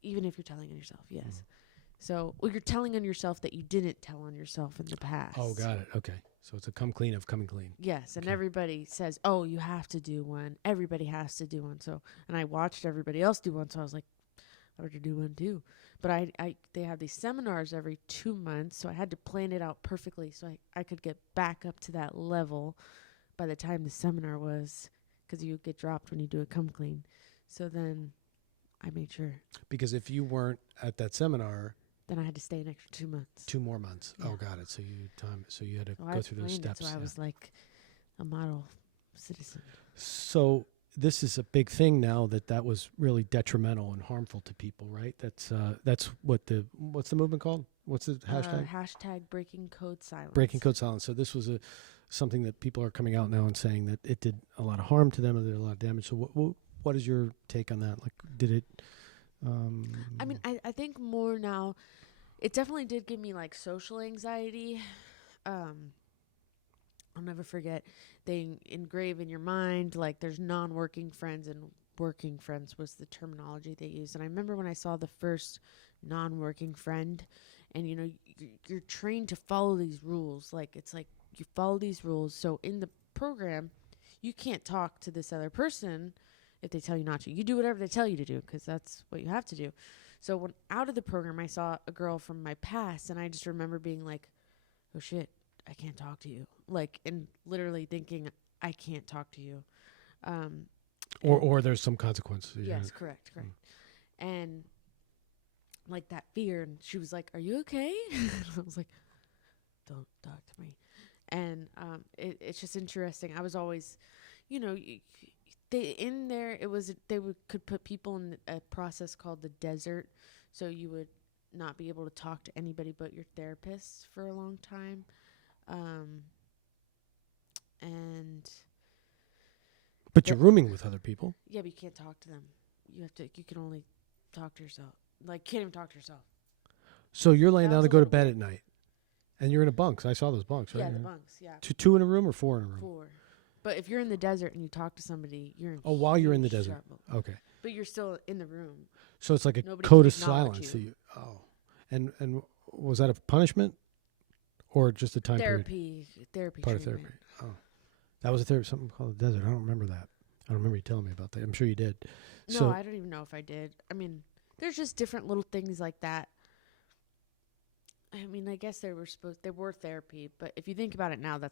Even if you're telling on yourself, yes. So, you're telling on yourself that you didn't tell on yourself in the past. Oh, got it. Okay. So it's a come clean of coming clean. Yes, and Okay. everybody says, oh, you have to do one. Everybody has to do one. So, and I watched everybody else do one, so I was like, I better do one too. But they have these seminars every 2 months, so I had to plan it out perfectly so I could get back up to that level by the time the seminar was, because you get dropped when you do a come clean. So then I made sure. Because if you weren't at that seminar, Then I had to stay an extra 2 months. 2 more months. Yeah. Oh, got it. So you had to So I go through those planned it, steps. so I was like a model citizen. So this is a big thing now that was really detrimental and harmful to people, right? That's what's the movement called? What's the hashtag? Hashtag breaking code silence. Breaking code silence. So this was something that people are coming out now and saying that it did a lot of harm to them and did a lot of damage. So what is your take on that? Like, did it? I mean, I think more now. It definitely did give me like social anxiety. I'll never forget. They engrave in your mind like there's non-working friends and working friends was the terminology they used. And I remember when I saw the first non-working friend, and you know you're trained to follow these rules. Like it's like you follow these rules. So in the program, you can't talk to this other person if they tell you not to. You do whatever they tell you to do because that's what you have to do. So when out of the program, I saw a girl from my past, and I just remember being like, oh shit, I can't talk to you. Like, and literally thinking, I can't talk to you. Or there's some consequences. Yes, correct. And like that fear, and she was like, are you okay? I was like, don't talk to me. And it's just interesting. I was always, you know, could put people in a process called the desert, so you would not be able to talk to anybody but your therapist for a long time, But you're rooming with other people. Yeah, but you can't talk to them. You can only talk to yourself. Like, can't even talk to yourself. So you're laying That down was to a go to little bed weird. at night, and you're in a bunk. I saw those bunks, right? Yeah, the bunks. Yeah, Two in a room or 4 in a room? 4. But if you're in the desert and you talk to somebody, you're in While you're in the huge desert. trouble. Okay. But you're still in the room. So it's like a Nobody code can of acknowledge silence. you. And was that a punishment, or just a time period? Therapy. Part of treatment. therapy. Oh, that was a therapy. Something called the desert. I don't remember that. I don't remember you telling me about that. I'm sure you did. No, So I don't even know if I did. I mean, there's just different little things like that. I mean, I guess they were therapy, but if you think about it now, that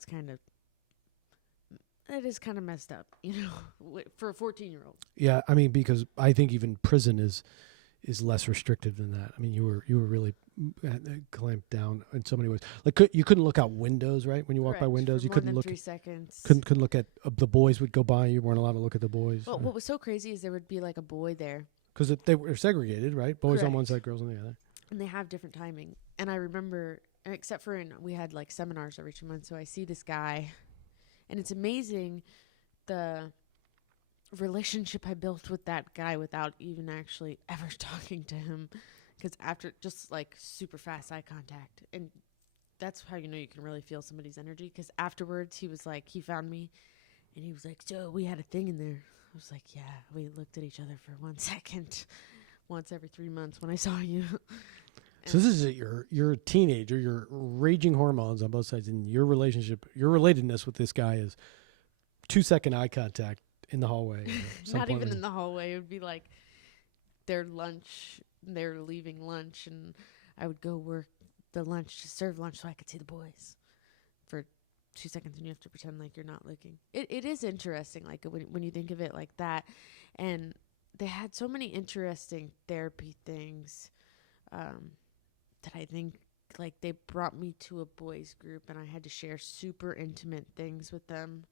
is kind of messed up, you know, for a 14-year-old. yeah, I mean, because I think even prison is less restrictive than that. I mean, you were really clamped down in so many ways. Like you couldn't look out windows, right? When you walk by Correct. windows, For you more couldn't than look. 3 seconds. Couldn't look at the boys would go by. You weren't allowed to look at the boys. Well, what was so crazy is there would be like a boy there, because they were segregated, right? Boys on one Correct. side, girls on the other. and they have different timing. And I remember, except for we had like seminars every 2 months, so I see this guy, and it's amazing the relationship I built with that guy without even actually ever talking to him, because after just like super fast eye contact, and that's how you know you can really feel somebody's energy, because afterwards he was like, he found me and he was like, so we had a thing in there. I was like, yeah, we looked at each other for 1 second once every 3 months when I saw you. So this is it. You're a teenager. You're raging hormones on both sides, and your relationship, your relatedness with this guy is 2-second eye contact in the hallway. Not even in the hallway. It would be like they're leaving lunch, and I would go work the lunch to serve lunch so I could see the boys for 2 seconds, and you have to pretend like you're not looking. It is interesting, like when you think of it like that. And they had so many interesting therapy things that I think, like, they brought me to a boys group, and I had to share super intimate things with them.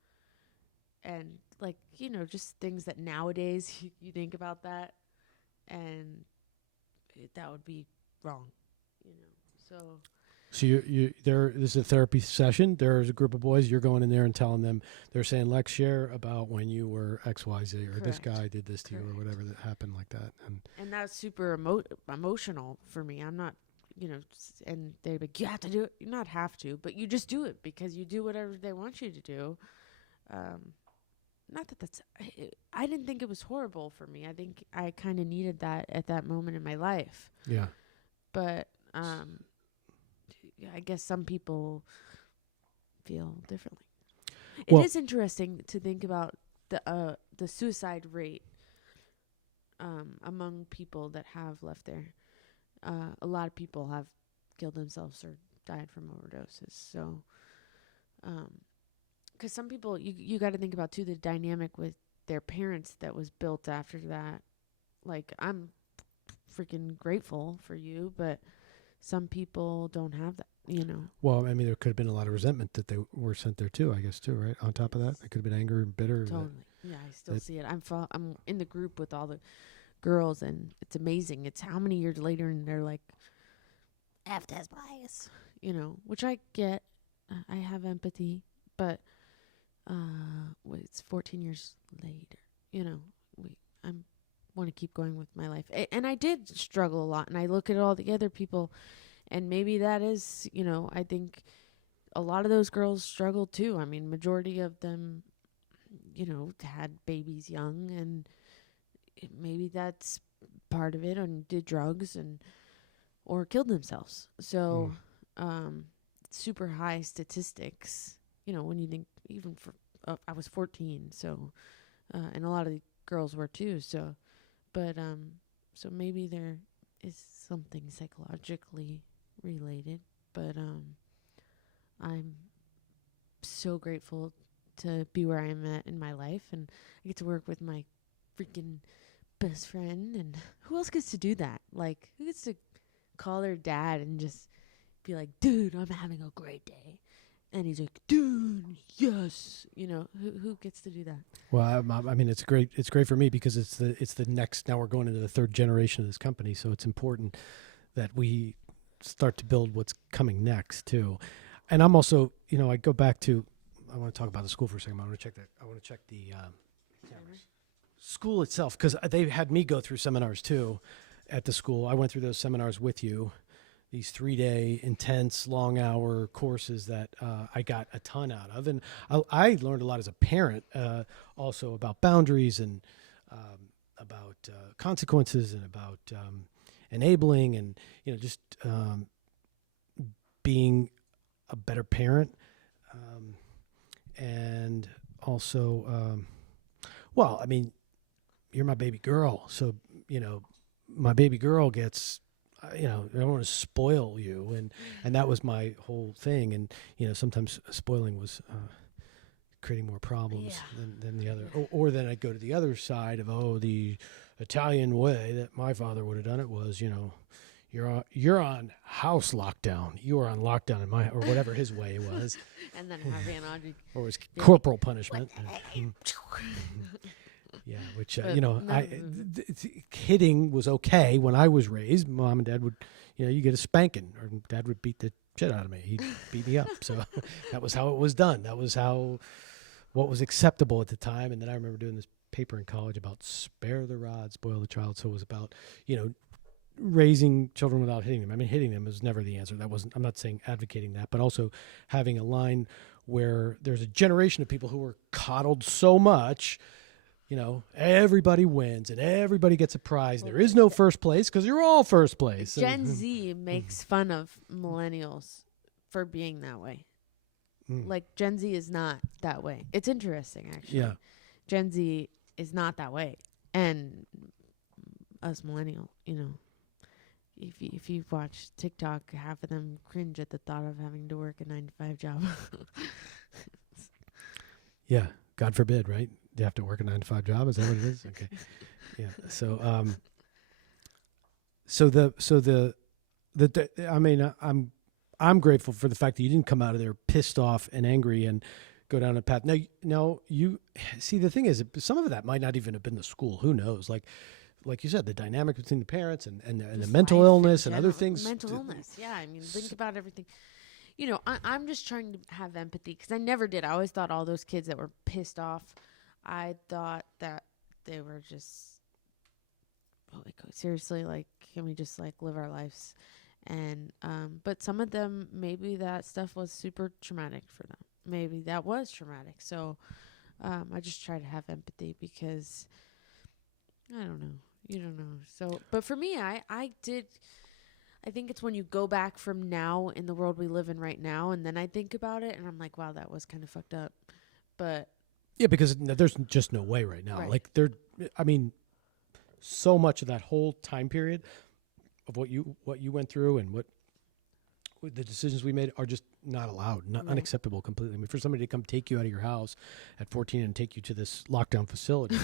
And, like, you know, just things that nowadays you think about that, and that would be wrong, you know. So this is a therapy session. There's a group of boys. You're going in there and telling them. They're saying, Lex, share about when you were X, Y, Z, or this Correct. guy did this to you, or whatever that happened like that. And that's super emotional for me. I'm not, you know, and they'd be like, you have to do it. You not have to, but you just do it because you do whatever they want you to do. Not that I didn't think it was horrible for me. I think I kind of needed that at that moment in my life. Yeah. But I guess some people feel differently. Well, it is interesting to think about the suicide rate among people that have left there. A lot of people have killed themselves or died from overdoses. So, because some people, you got to think about too the dynamic with their parents that was built after that Like, I'm freaking grateful for you, but some people don't have that, you know. Well, I mean, there could have been a lot of resentment that they were sent there too, I guess, too, right? On top of that, it could have been anger and bitter. Totally. Yeah, I still see it. I'm in the group with all the girls, and it's amazing. It's how many years later, and they're like, F test bias, you know, which I get. I have empathy, but it's 14 years later, you know. I want to keep going with my life, and I did struggle a lot. And I look at all the other people, and maybe that is, you know, I think a lot of those girls struggled too. I mean, majority of them, you know, had babies young, and maybe that's part of it, and did drugs or killed themselves. So, super high statistics, you know, when you think even for, I was 14. So, and a lot of the girls were too. So, but, so maybe there is something psychologically related, but, I'm so grateful to be where I'm at in my life, and I get to work with my freaking best friend. And who else gets to do that? Like, who gets to call their dad and just be like, dude, I'm having a great day? And he's like, dude, yes. You know, who gets to do that? Well, I mean, it's great. It's great for me because it's the next. Now we're going into the third generation of this company, so it's important that we start to build what's coming next too. And I'm also, you know, I go back to. I want to talk about the school for a second. I want to check that. I want to check the school itself, because they had me go through seminars too at the school. I went through those seminars with you. These 3-day intense long hour courses that I got a ton out of. And I learned a lot as a parent, also about boundaries and about consequences and about enabling and, you know, just being a better parent. And also, well, I mean, you're my baby girl. So, you know, my baby girl gets, you know, I don't want to spoil you. And that was my whole thing. And, you know, sometimes spoiling was creating more problems than the other. Or then I'd go to the other side of, the Italian way that my father would have done it was, you know, you're on house lockdown. You are on lockdown in my, or whatever his way was. And then having Audrey. Or it was corporal punishment. Yeah, which, you know, hitting was okay when I was raised. Mom and Dad would, you know, you get a spanking, or Dad would beat the shit out of me. He'd beat me up. So that was how it was done. That was what was acceptable at the time. And then I remember doing this paper in college about spare the rod, spoil the child. So it was about, you know, raising children without hitting them. I mean, hitting them was never the answer. That wasn't, I'm not saying advocating that, but also having a line where there's a generation of people who were coddled so much. You know, everybody wins and everybody gets a prize. There is no first place because you're all first place. Gen Z makes fun of millennials for being that way. Like, Gen Z is not that way. It's interesting, actually. Yeah. Gen Z is not that way. And us millennial, you know, if you watch TikTok, half of them cringe at the thought of having to work a 9-to-5 job. Yeah. God forbid, right? You have to work a 9-to-5 job. Is that what it is? Okay. Yeah. So, I mean, I'm grateful for the fact that you didn't come out of there pissed off and angry and go down a path. Now you see, the thing is, some of that might not even have been the school. Who knows? Like you said, the dynamic between the parents and the mental illness and other things. Mental illness. Yeah. I mean, think about everything. You know, I'm just trying to have empathy because I never did. I always thought all those kids that were pissed off, I thought that they were just, like, seriously, like, can we just, like, live our lives? And, but some of them, maybe that stuff was super traumatic for them. Maybe that was traumatic. So, I just try to have empathy because, I don't know. You don't know. So, but for me, I think it's when you go back from now in the world we live in right now, and then I think about it, and I'm like, wow, that was kind of fucked up. But yeah, because there's just no way right now. Right. Like, I mean, so much of that whole time period of what you went through and what the decisions we made are just not allowed, unacceptable completely. I mean, for somebody to come take you out of your house at 14 and take you to this lockdown facility,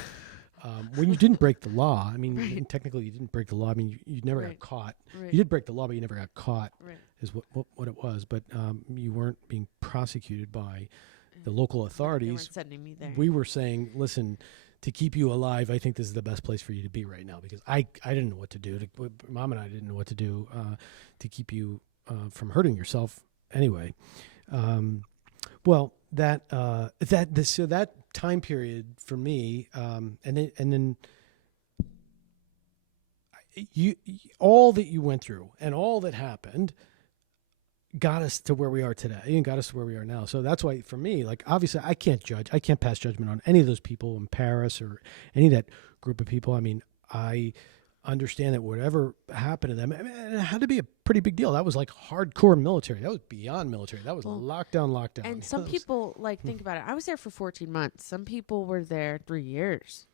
when you didn't break the law. I mean, Right. technically you didn't break the law. I mean, you never Right. got caught. Right. You did break the law, but you never got caught. Right. Is what it was. But you weren't being prosecuted by the local They weren't authorities. sending me there. We were saying, listen, to keep you alive, I think this is the best place for you to be right now, because I didn't know what to do. Mom and I didn't know what to do to keep you from hurting yourself anyway. Well, so that time period for me, and then you all that you went through and all that happened got us to where we are today and got us to where we are now. So that's why for me, like, obviously I can't pass judgment on any of those people in Paris or any of that group of people. I mean, I understand that whatever happened to them, I mean, it had to be a pretty big deal. That was like hardcore military. That was beyond military. That was lockdown. And some people, like, think about it. I was there for 14 months. Some people were there 3 years.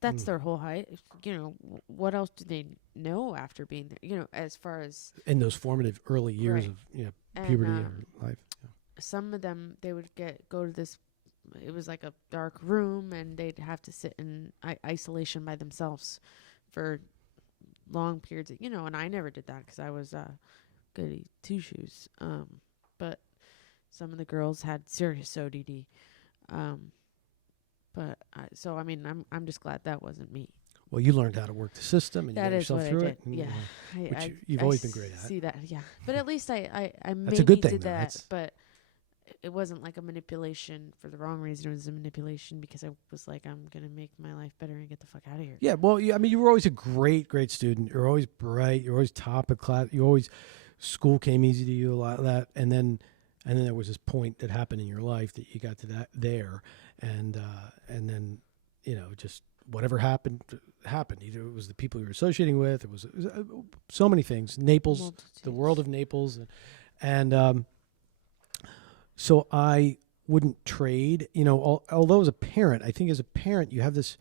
That's their whole height. You know, what else do they know after being there? You know, as far as in those formative early years Right. of puberty And, or life. Yeah. some of them, they would go to this, it was like a dark room, and they'd have to sit in isolation by themselves for long periods, you know, and I never did that because I was goody two shoes. But some of the girls had serious ODD. So I mean, I'm just glad that wasn't me. Well, you learned how to work the system and you That got is yourself what I through did. it. and, Yeah, which you've always been great at. See that, yeah. But at least I That's a good maybe thing, did though. that, That's- but it wasn't like a manipulation for the wrong reason. It was a manipulation because I was like, I'm gonna make my life better and get the fuck out of here. Yeah, well, I mean, you were always a great student. You're always bright. You're always top of class. School came easy to you, a lot of that. And then there was this point that happened in your life that you got to that there. And then, you know, just whatever happened. Either it was the people you were associating with. It was so many things. Naples, the Multitudes. world of Naples. And so I wouldn't trade, you know, although as a parent, I think as a parent, you have this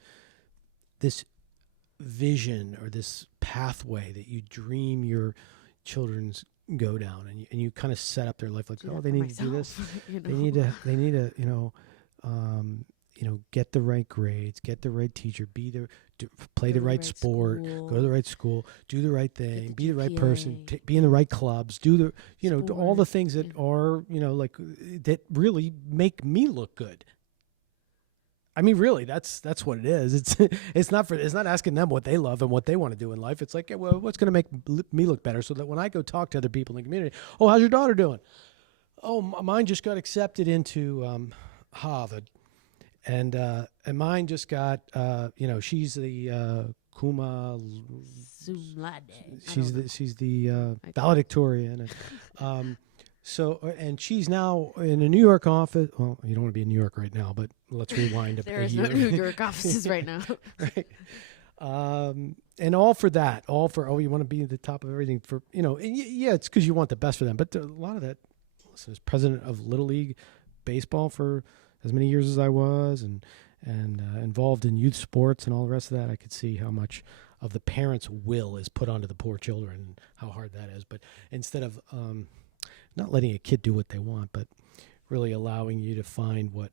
vision or this pathway that you dream your children's go down, and you kind of set up their life like, Do oh, that they for need to do this. myself, you They know? need to, get the right grades, get the right teacher, play the right sport, go to the right school, do the right thing, the be the right person, GPA. be in the right clubs, do the, do all the Sport, things that are, like that really make me look good. I mean, really, that's what it is. It's not asking them what they love and what they want to do in life. It's like, well, what's going to make me look better, so that when I go talk to other people in the community, oh, how's your daughter doing? Oh, mine just got accepted into Harvard, and mine just got, she's the Kuma. Zoom laude. She's the valedictorian, and and she's now in a New York office. Well, you don't want to be in New York right now, but let's rewind There a is year. no New York offices right now. Right. And all for that, you want to be at the top of everything for, and yeah, it's because you want the best for them. But a lot of that, listen, as president of Little League Baseball for as many years as I was, and involved in youth sports and all the rest of that, I could see how much of the parents' will is put onto the poor children and how hard that is. But instead of not letting a kid do what they want, but really allowing you to find what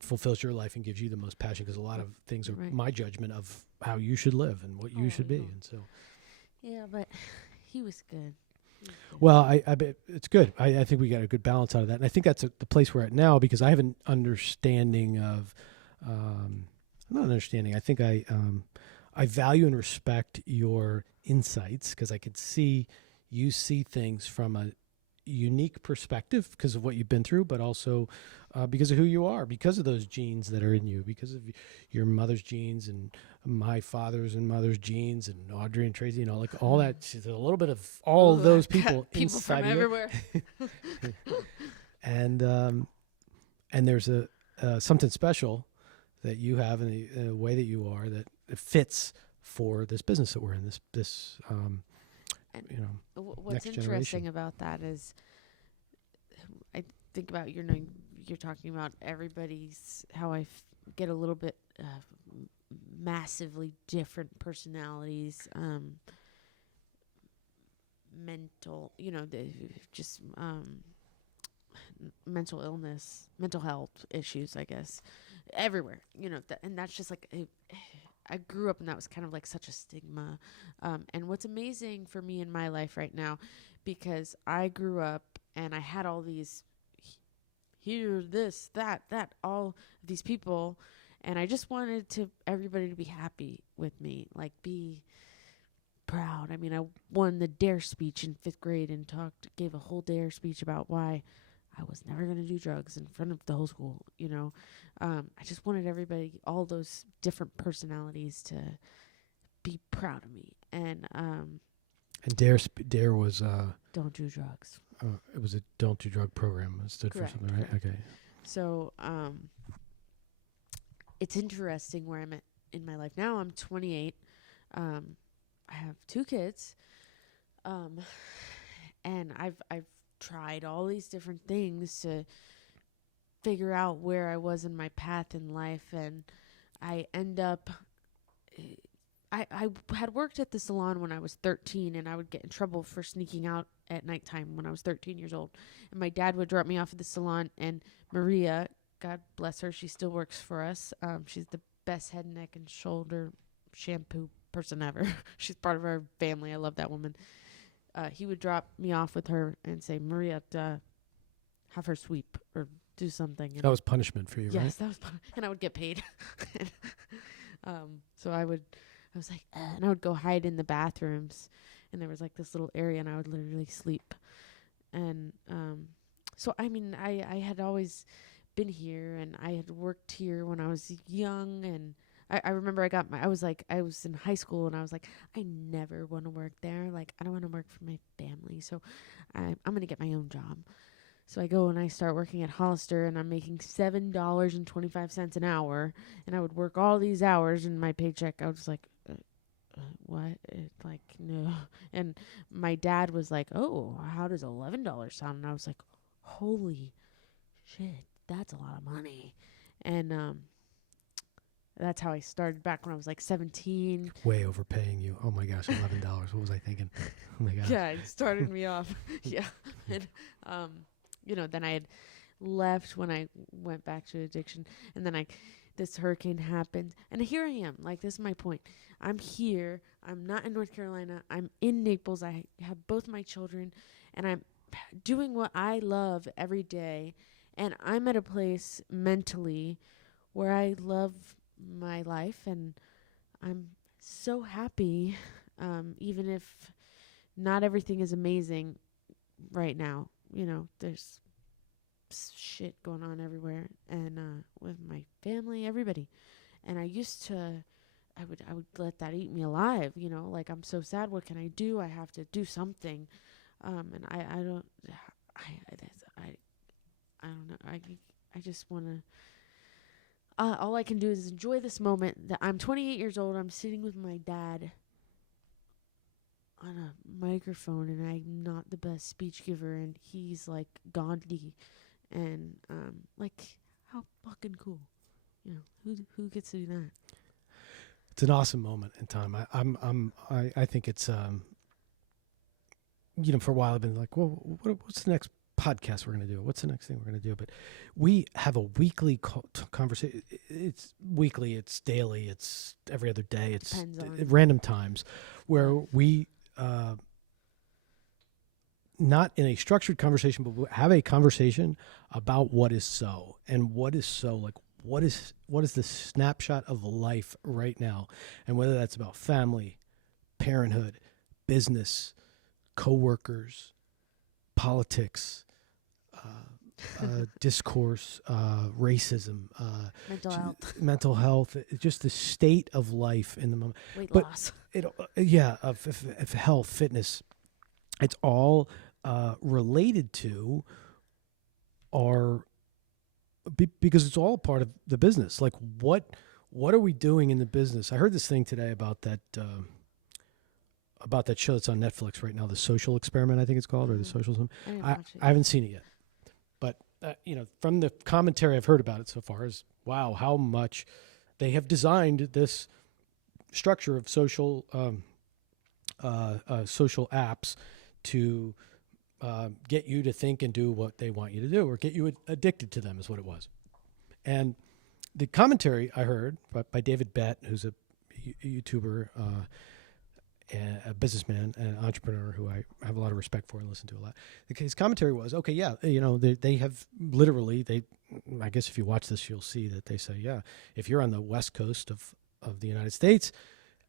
fulfills your life and gives you the most passion, because a lot of things are Right. my judgment of how you should live and what you should be. yeah. And so, Yeah, but he was good. well, I bet it's good. I think we got a good balance out of that. And I think that's the place we're at now, because I have an understanding of, not an understanding. I think I value and respect your insights, because I could see you see things from a unique perspective because of what you've been through, but also because of who you are, because of those genes that are in you, because of your mother's genes and my father's and mother's genes and Audrey and Tracy, like all that. She's a little bit of all Ooh, those I got people people inside from of you. everywhere. And there's something special that you have in the way that you are that it fits for this business that we're in. This What's next interesting generation. about that is, I think about you're talking about everybody's how I get a little bit massively different personalities, mental, just mental illness, mental health issues, I guess, everywhere, and that's just like, I grew up and that was kind of like such a stigma. And what's amazing for me in my life right now, because I grew up and I had all these here, this, that, all these people, and I just wanted everybody to be happy with me, like be proud. I mean, I won the DARE speech in 5th grade and gave a whole DARE speech about why I was never going to do drugs in front of the whole school, I just wanted everybody, all those different personalities, to be proud of me. And DARE was don't do drugs. It was a don't do drug program. It stood Correct. for something, right? Okay. So it's interesting where I'm at in my life now. I'm 28. I have 2 kids, and I've tried all these different things to figure out where I was in my path in life, and I end up. I had worked at the salon when I was 13, and I would get in trouble for sneaking out at nighttime when I was 13 years old. And my dad would drop me off at the salon, and Maria, God bless her, she still works for us. She's the best head, neck, and shoulder shampoo person ever. She's part of our family. I love that woman. He would drop me off with her and say, Maria, have her sweep or do something. That was punishment for you, right? Yes, that was and I would get paid. So I was like, and I would go hide in the bathrooms, and there was like this little area, and I would literally sleep. And so, I mean, I had always been here, and I had worked here when I was young, and I remember I was in high school, and I was like, I never want to work there. Like, I don't want to work for my family, so I'm going to get my own job. So I go and I start working at Hollister, and I'm making $7.25 an hour, and I would work all these hours, and my paycheck, I was like, what? Like, no. And my dad was like, oh, how does $11 sound? And I was like, holy shit, that's a lot of money. And that's how I started back when I was like 17. Way overpaying you. Oh my gosh, $11. What was I thinking? Oh my gosh. Yeah, it started me off. Yeah. And then I had left when I went back to addiction, and then this hurricane happened, and here I am. Like, this is my point. I'm here. I'm not in North Carolina. I'm in Naples. I have both my children, and I'm doing what I love every day, and I'm at a place mentally where I love my life, and I'm so happy, even if not everything is amazing right now. There's shit going on everywhere, and with my family, everybody. And I used to, I would let that eat me alive. Like, I'm so sad. What can I do? I have to do something. And I don't know. I just want to. All I can do is enjoy this moment. That I'm 28 years old. I'm sitting with my dad on a microphone, and I'm not the best speech giver, and he's like Gandhi, and like, how fucking cool, who gets to do that? It's an awesome moment in time. I think it's for a while I've been like, well, what's the next podcast we're going to do? What's the next thing we're going to do? But we have a weekly conversation. It's weekly, it's daily, it's every other day. It's at random times where we, not in a structured conversation, but we have a conversation about what is so, and what is so, like, what is the snapshot of life right now, and whether that's about family, parenthood, business, coworkers, politics, discourse, racism, mental health, just the state of life in the moment. Weight loss. Of health, fitness. It's all related to because it's all part of the business. Like, what are we doing in the business? I heard this thing today about that show that's on Netflix right now, The Social Experiment, I think it's called, or The Social. I haven't seen it yet, but from the commentary I've heard about it so far is, wow, how much they have designed this structure of social apps to get you to think and do what they want you to do, or get you addicted to them is what it was. And the commentary I heard by David Bett, who's a YouTuber, and a businessman and an entrepreneur who I have a lot of respect for and listen to a lot. His commentary was, okay, yeah, they have literally, I guess if you watch this, you'll see that they say, yeah, if you're on the West Coast of the United States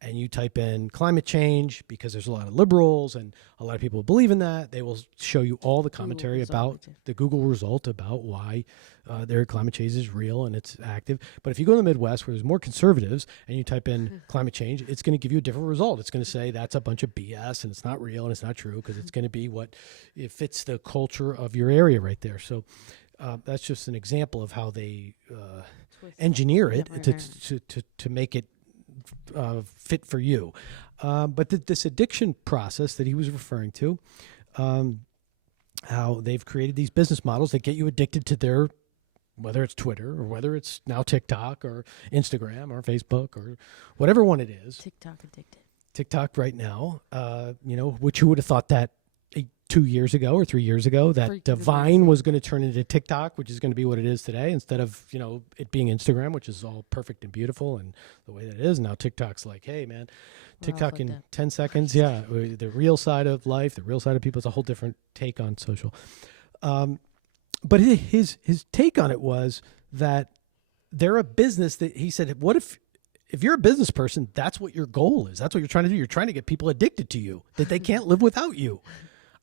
and you type in climate change, because there's a lot of liberals and a lot of people believe in that, they will show you all the commentary about the Google result about why their climate change is real and it's active. But if you go to the Midwest where there's more conservatives and you type in climate change, it's going to give you a different result. It's going to say that's a bunch of BS and it's not real and it's not true, because it's going to be it fits the culture of your area right there. So that's just an example of how they engineer it to make it fit for you. But this addiction process that he was referring to, how they've created these business models that get you addicted to their, whether it's Twitter or whether it's now TikTok or Instagram or Facebook or whatever one it is. TikTok addicted. TikTok right now, which who would have thought that 2 years ago or 3 years ago that Vine was going to turn into TikTok, which is going to be what it is today, instead of, it being Instagram, which is all perfect and beautiful and the way that it is. Now TikTok's like, hey, man, TikTok in 10 seconds. Yeah. The real side of life, the real side of people is a whole different take on social. But his take on it was that they're a business that he said, what if you're a business person, that's what your goal is. That's what you're trying to do. You're trying to get people addicted to you, that they can't live without you.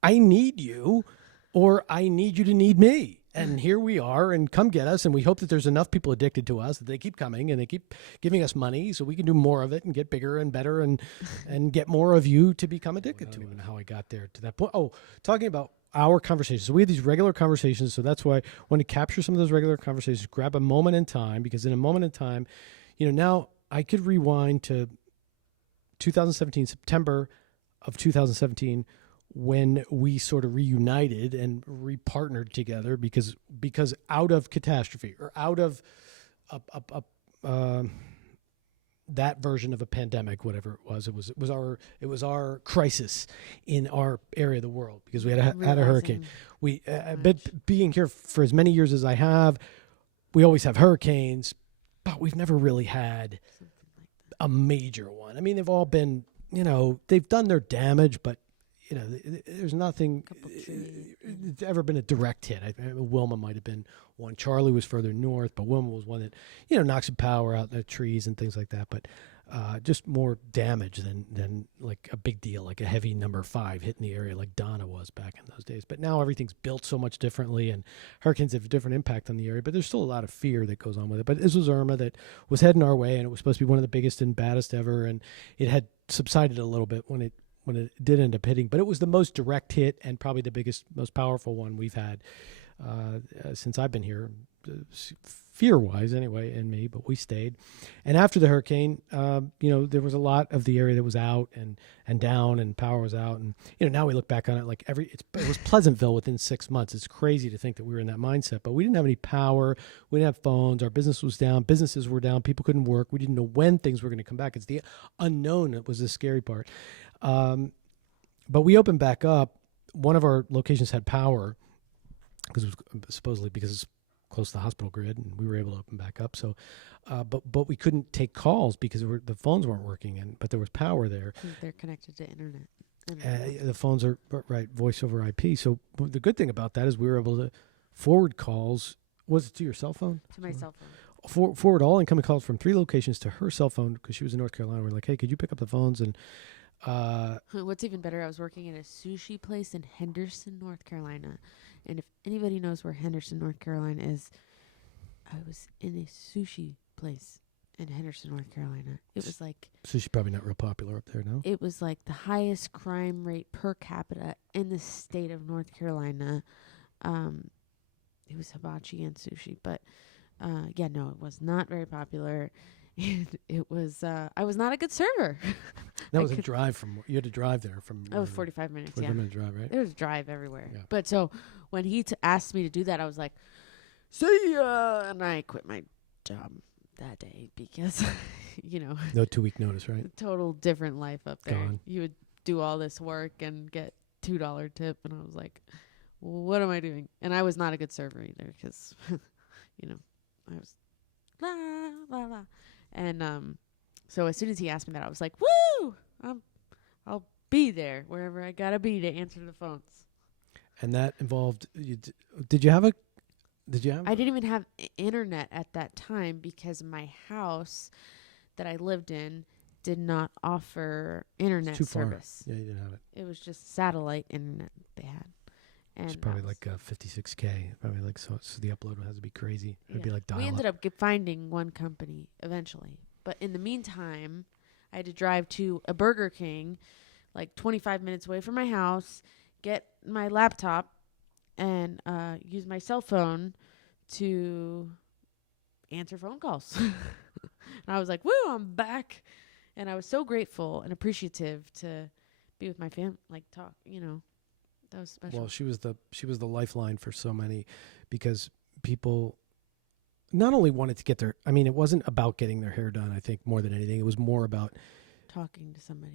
I need you, or I need you to need me. And here we are, and come get us. And we hope that there's enough people addicted to us that they keep coming and they keep giving us money so we can do more of it and get bigger and better and get more of you to become addicted to it. I don't even know how I got there to that point. Oh, talking about our conversations. So we have these regular conversations. So that's why I want to capture some of those regular conversations, grab a moment in time, because in a moment in time, now I could rewind to 2017, September of 2017, when we sort of reunited and repartnered together because out of catastrophe or out of that version of a pandemic, whatever it was our crisis in our area of the world, because we had a hurricane. We being here for as many years as I have, we always have hurricanes, but we've never really had a major one. I mean, they've all been, they've done their damage, but there's nothing it's ever been a direct hit. Wilma might have been one. Charlie was further north, but Wilma was one that, knocks some power out in the trees and things like that. But just more damage than like a big deal, like a heavy number 5 hitting the area like Donna was back in those days. But now everything's built so much differently, and hurricanes have a different impact on the area. But there's still a lot of fear that goes on with it. But this was Irma that was heading our way, and it was supposed to be one of the biggest and baddest ever. And it had subsided a little bit when it did end up hitting, but it was the most direct hit and probably the biggest, most powerful one we've had since I've been here, fear-wise anyway, and me, but we stayed. And after the hurricane, there was a lot of the area that was out and down, and power was out. And, now we look back on it like it was Pleasantville within 6 months. It's crazy to think that we were in that mindset, but we didn't have any power. We didn't have phones. Our business was down. Businesses were down. People couldn't work. We didn't know when things were going to come back. It's the unknown that was the scary part. But we opened back up. One of our locations had power because it's close to the hospital grid, and we were able to open back up. So, but we couldn't take calls because the phones weren't working, but there was power there. They're connected to internet. The phones are voice over IP. So the good thing about that is we were able to forward calls. Was it to your cell phone? To my cell phone. Forward all incoming calls from 3 locations to her cell phone because she was in North Carolina. We're like, hey, could you pick up the phones? And what's even better, I was working at a sushi place in Henderson, North Carolina. And if anybody knows where Henderson, North Carolina is, I was in a sushi place in Henderson, North Carolina. It was like... Sushi's probably not real popular up there, no? It was like the highest crime rate per capita in the state of North Carolina. It was hibachi and sushi. But, it was not very popular. And it was, I was not a good server. That was a drive you had to drive there from... It was 45 minutes, 45 minute drive, right? There was a drive everywhere. Yeah. But so when he asked me to do that, I was like, see ya! And I quit my job that day because, No 2-week notice, right? Total different life up there. Gone. You would do all this work and get $2 tip, and I was like, what am I doing? And I was not a good server either, because, you know, I was la la la, and so as soon as he asked me that, I was like, woo, I'll be there wherever I gotta be to answer the phones. And that involved. Did you have? I didn't even have internet at that time because my house that I lived in did not offer internet too far. service. Yeah, you didn't have it. It was just satellite internet they had. And It's probably like 56K. Probably like so the upload has to be crazy. It'd be like dial-up. We ended up finding one company eventually. But in the meantime, I had to drive to a Burger King like 25 minutes away from my house, get my laptop, and use my cell phone to answer phone calls. And I was like, woo, I'm back. And I was so grateful and appreciative to be with my family, like talk, that was special. Well, she was the lifeline for so many, because people not only wanted to get their, I mean, it wasn't about getting their hair done, I think, more than anything. It was more about talking to somebody,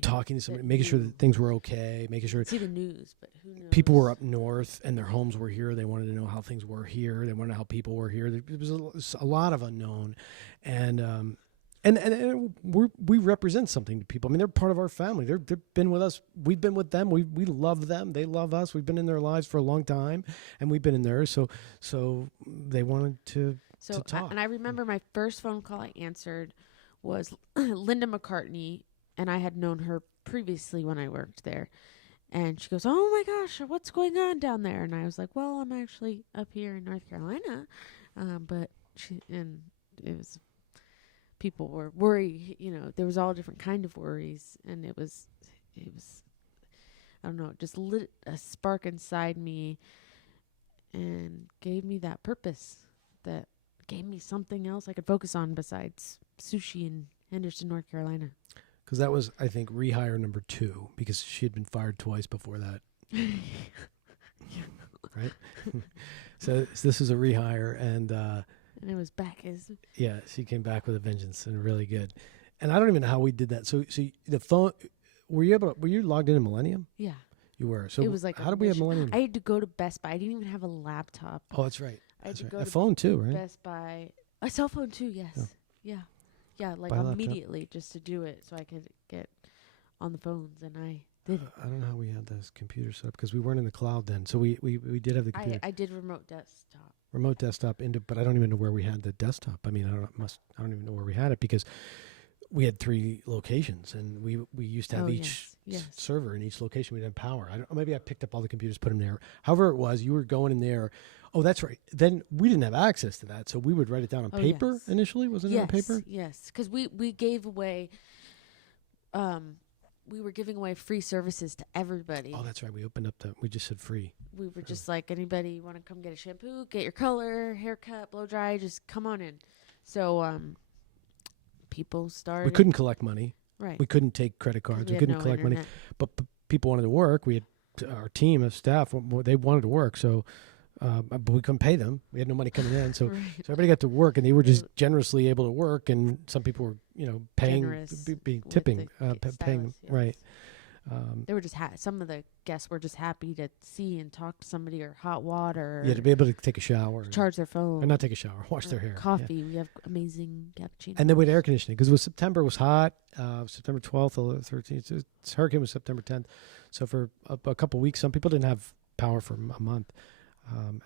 making sure that things were okay, making sure. See the news, but who knows? People were up north and their homes were here. They wanted to know how things were here. They wanted to know how people were here. There was a lot of unknown, and we represent something to people. I mean, they're part of our family. They've been with us. We've been with them. We love them. They love us. We've been in their lives for a long time, and we've been in theirs. So they wanted to talk. And I remember my first phone call I answered was Linda McCartney, and I had known her previously when I worked there. And she goes, "Oh my gosh, what's going on down there?" And I was like, "Well, I'm actually up here in North Carolina," but it was. People were worried, there was all different kind of worries, and it was, I don't know, it just lit a spark inside me and gave me that purpose, that gave me something else I could focus on besides sushi in Henderson, North Carolina. Because that was, I think, rehire number 2, because she had been fired twice before that. Right? So this is a rehire, and it was back. Yeah, she came back with a vengeance, and really good. And I don't even know how we did that. So the phone, were you logged into Millennium? Yeah. You were. So it was like how did we have Millennium? I had to go to Best Buy. I didn't even have a laptop. Oh, that's right. I had to go a to phone too, right? Best Buy. A cell phone too, yes. Yeah. Yeah, like Buy a immediately just to do it so I could get on the phones, and I did it. I don't know how we had this computer set up, because we weren't in the cloud then. So we did have the computer. I did remote desktop. Remote desktop but I don't even know where we had the desktop. I mean, I don't even know where we had it, because we had 3 locations, and we used to have each server in each location. We didn't have power. Maybe I picked up all the computers, put them there. However it was, you were going in there. Oh, that's right. Then we didn't have access to that, so we would write it down on paper initially. Wasn't it on paper? Yes, because we gave away. We were giving away free services to everybody. Oh, that's right. We opened up we just said free. We were just like, anybody want to come get a shampoo, get your color, haircut, blow dry, just come on in. So people started. We couldn't collect money. Right. We couldn't take credit cards. We couldn't collect money. But people wanted to work. We had our team of staff. They wanted to work. So, but we couldn't pay them. We had no money coming in. So, so everybody got to work, and they were just generously able to work. And some people were, paying, tipping, paying. Yes. Right. They were just some of the guests were just happy to see and talk to somebody, or hot water. Yeah, to be able to take a shower, charge their phone, or not take a shower, wash their hair, coffee. Yeah. We have amazing cappuccino. And then we had air conditioning, because September was hot. September 12th, 13th. Hurricane was September 10th. So for a couple of weeks, some people didn't have power for a month.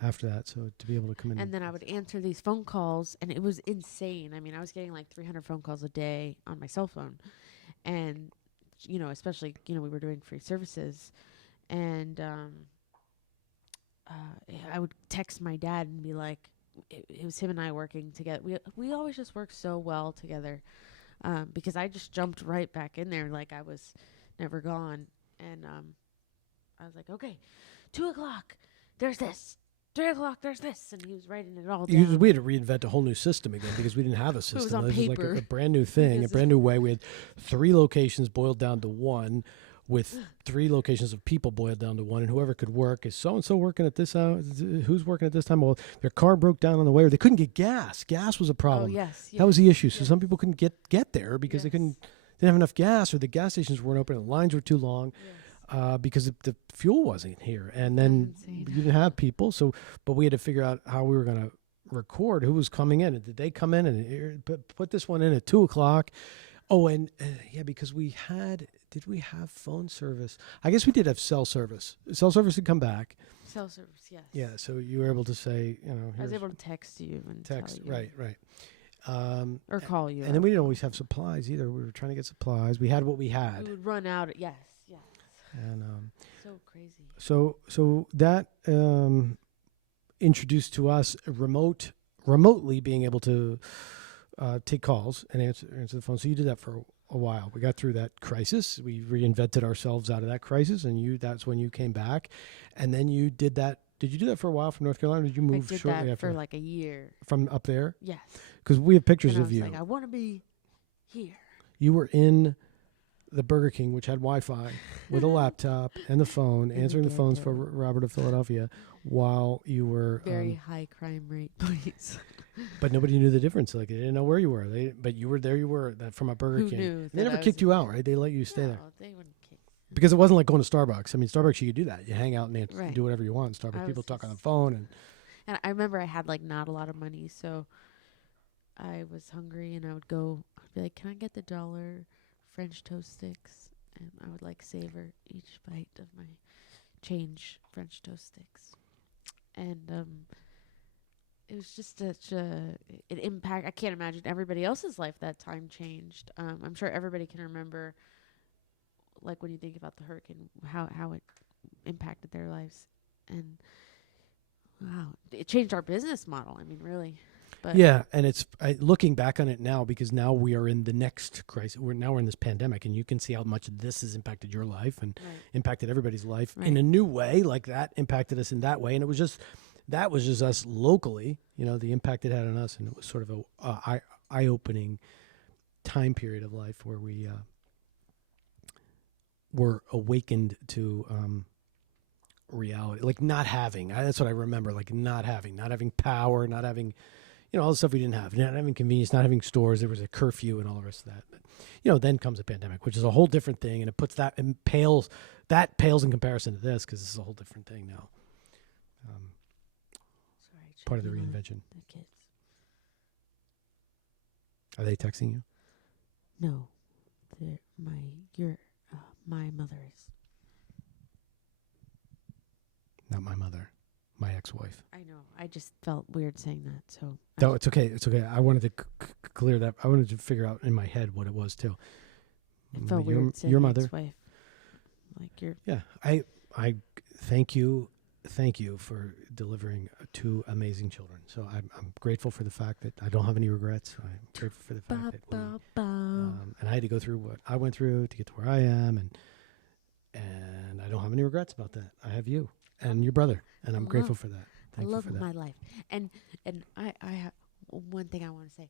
After that, so to be able to come in. And then I would answer these phone calls, and it was insane. I mean, I was getting like 300 phone calls a day on my cell phone, and especially, we were doing free services, and I would text my dad and be like, it was him and I working together. We always just worked so well together, because I just jumped right back in there like I was never gone, and I was like, okay, 2:00, there's this. 3:00, there's this, and he was writing it all down. We had to reinvent a whole new system again, because we didn't have a system. It was on this paper. was like a brand new thing, a brand new way. We had 3 locations boiled down to 1, with 3 locations of people boiled down to 1, and whoever could work. Is so-and-so working at this hour? Who's working at this time? Well, their car broke down on the way, or they couldn't get gas. Gas was a problem. Oh, yes. That was the issue. So some people couldn't get there because they didn't have enough gas, or the gas stations weren't open, and the lines were too long. Yes. because the fuel wasn't here, and then you didn't have people. So, but we had to figure out how we were going to record who was coming in. And did they come in and put this one in at 2:00? Oh, and yeah, because did we have phone service? I guess we did have cell service. Cell service had come back. Cell service, yes. Yeah, so you were able to say, I was able to text you and text, tell you. right. Or call you. And then we didn't always have supplies either. We were trying to get supplies. We had what we had. We would run out. Yes. And so crazy. So that introduced to us remotely being able to take calls and answer the phone. So you did that for a while. We got through that crisis. We reinvented ourselves out of that crisis, and that's when you came back. And then you did that. Did you do that for a while from North Carolina? Or did you move shortly after? I did that for like a year. From up there? Yes. Because we have pictures and of you. I was like, I want to be here. You were in the Burger King, which had Wi-Fi, with a laptop and the phone, answering the phones for Robert of Philadelphia while you were... Very high crime rate, please. But nobody knew the difference. Like, they didn't know where you were. But you were there. You were from a Burger King. Knew they never kicked you out, right? They let you stay there. They wouldn't kick. Because it wasn't like going to Starbucks. I mean, Starbucks, you could do that. You hang out and Right. do whatever you want. Starbucks, people talk on the phone. And I remember I had like not a lot of money, so I was hungry, and I'd be like, can I get the $1 French toast sticks? And I would like savor each bite of my change French toast sticks. And it was just such an impact. I can't imagine everybody else's life that time changed. I'm sure everybody can remember, like when you think about the hurricane, how it impacted their lives. And wow, it changed our business model. I mean, really. But yeah, and it's looking back on it now, because now we are in the next crisis. We're in this pandemic, and you can see how much this has impacted your life and impacted everybody's life in a new way. Like that impacted us in that way, and that was just us locally. The impact it had on us, and it was sort of a eye-opening time period of life where we were awakened to reality, like not having. That's what I remember, like not having power, not having. All the stuff we didn't have, not having convenience, not having stores. There was a curfew and all the rest of that. But, then comes a pandemic, which is a whole different thing, and it puts that pales in comparison to this, because this is a whole different thing now. Sorry, part of the reinvention. The kids. Are they texting you? No, my mother is. Not my mother. My ex-wife. I know. I just felt weird saying that. So. No, it's okay. It's okay. I wanted to clear that. I wanted to figure out in my head what it was too. It felt weird saying your mother. Ex-wife. Like your. Yeah. I thank you for delivering 2 amazing children. So I'm grateful for the fact that I don't have any regrets. I'm grateful for the fact that and I had to go through what I went through to get to where I am, and I don't have any regrets about that. I have you and your brother, and I'm grateful for that. Thank you for that. My life. And I have one thing I want to say.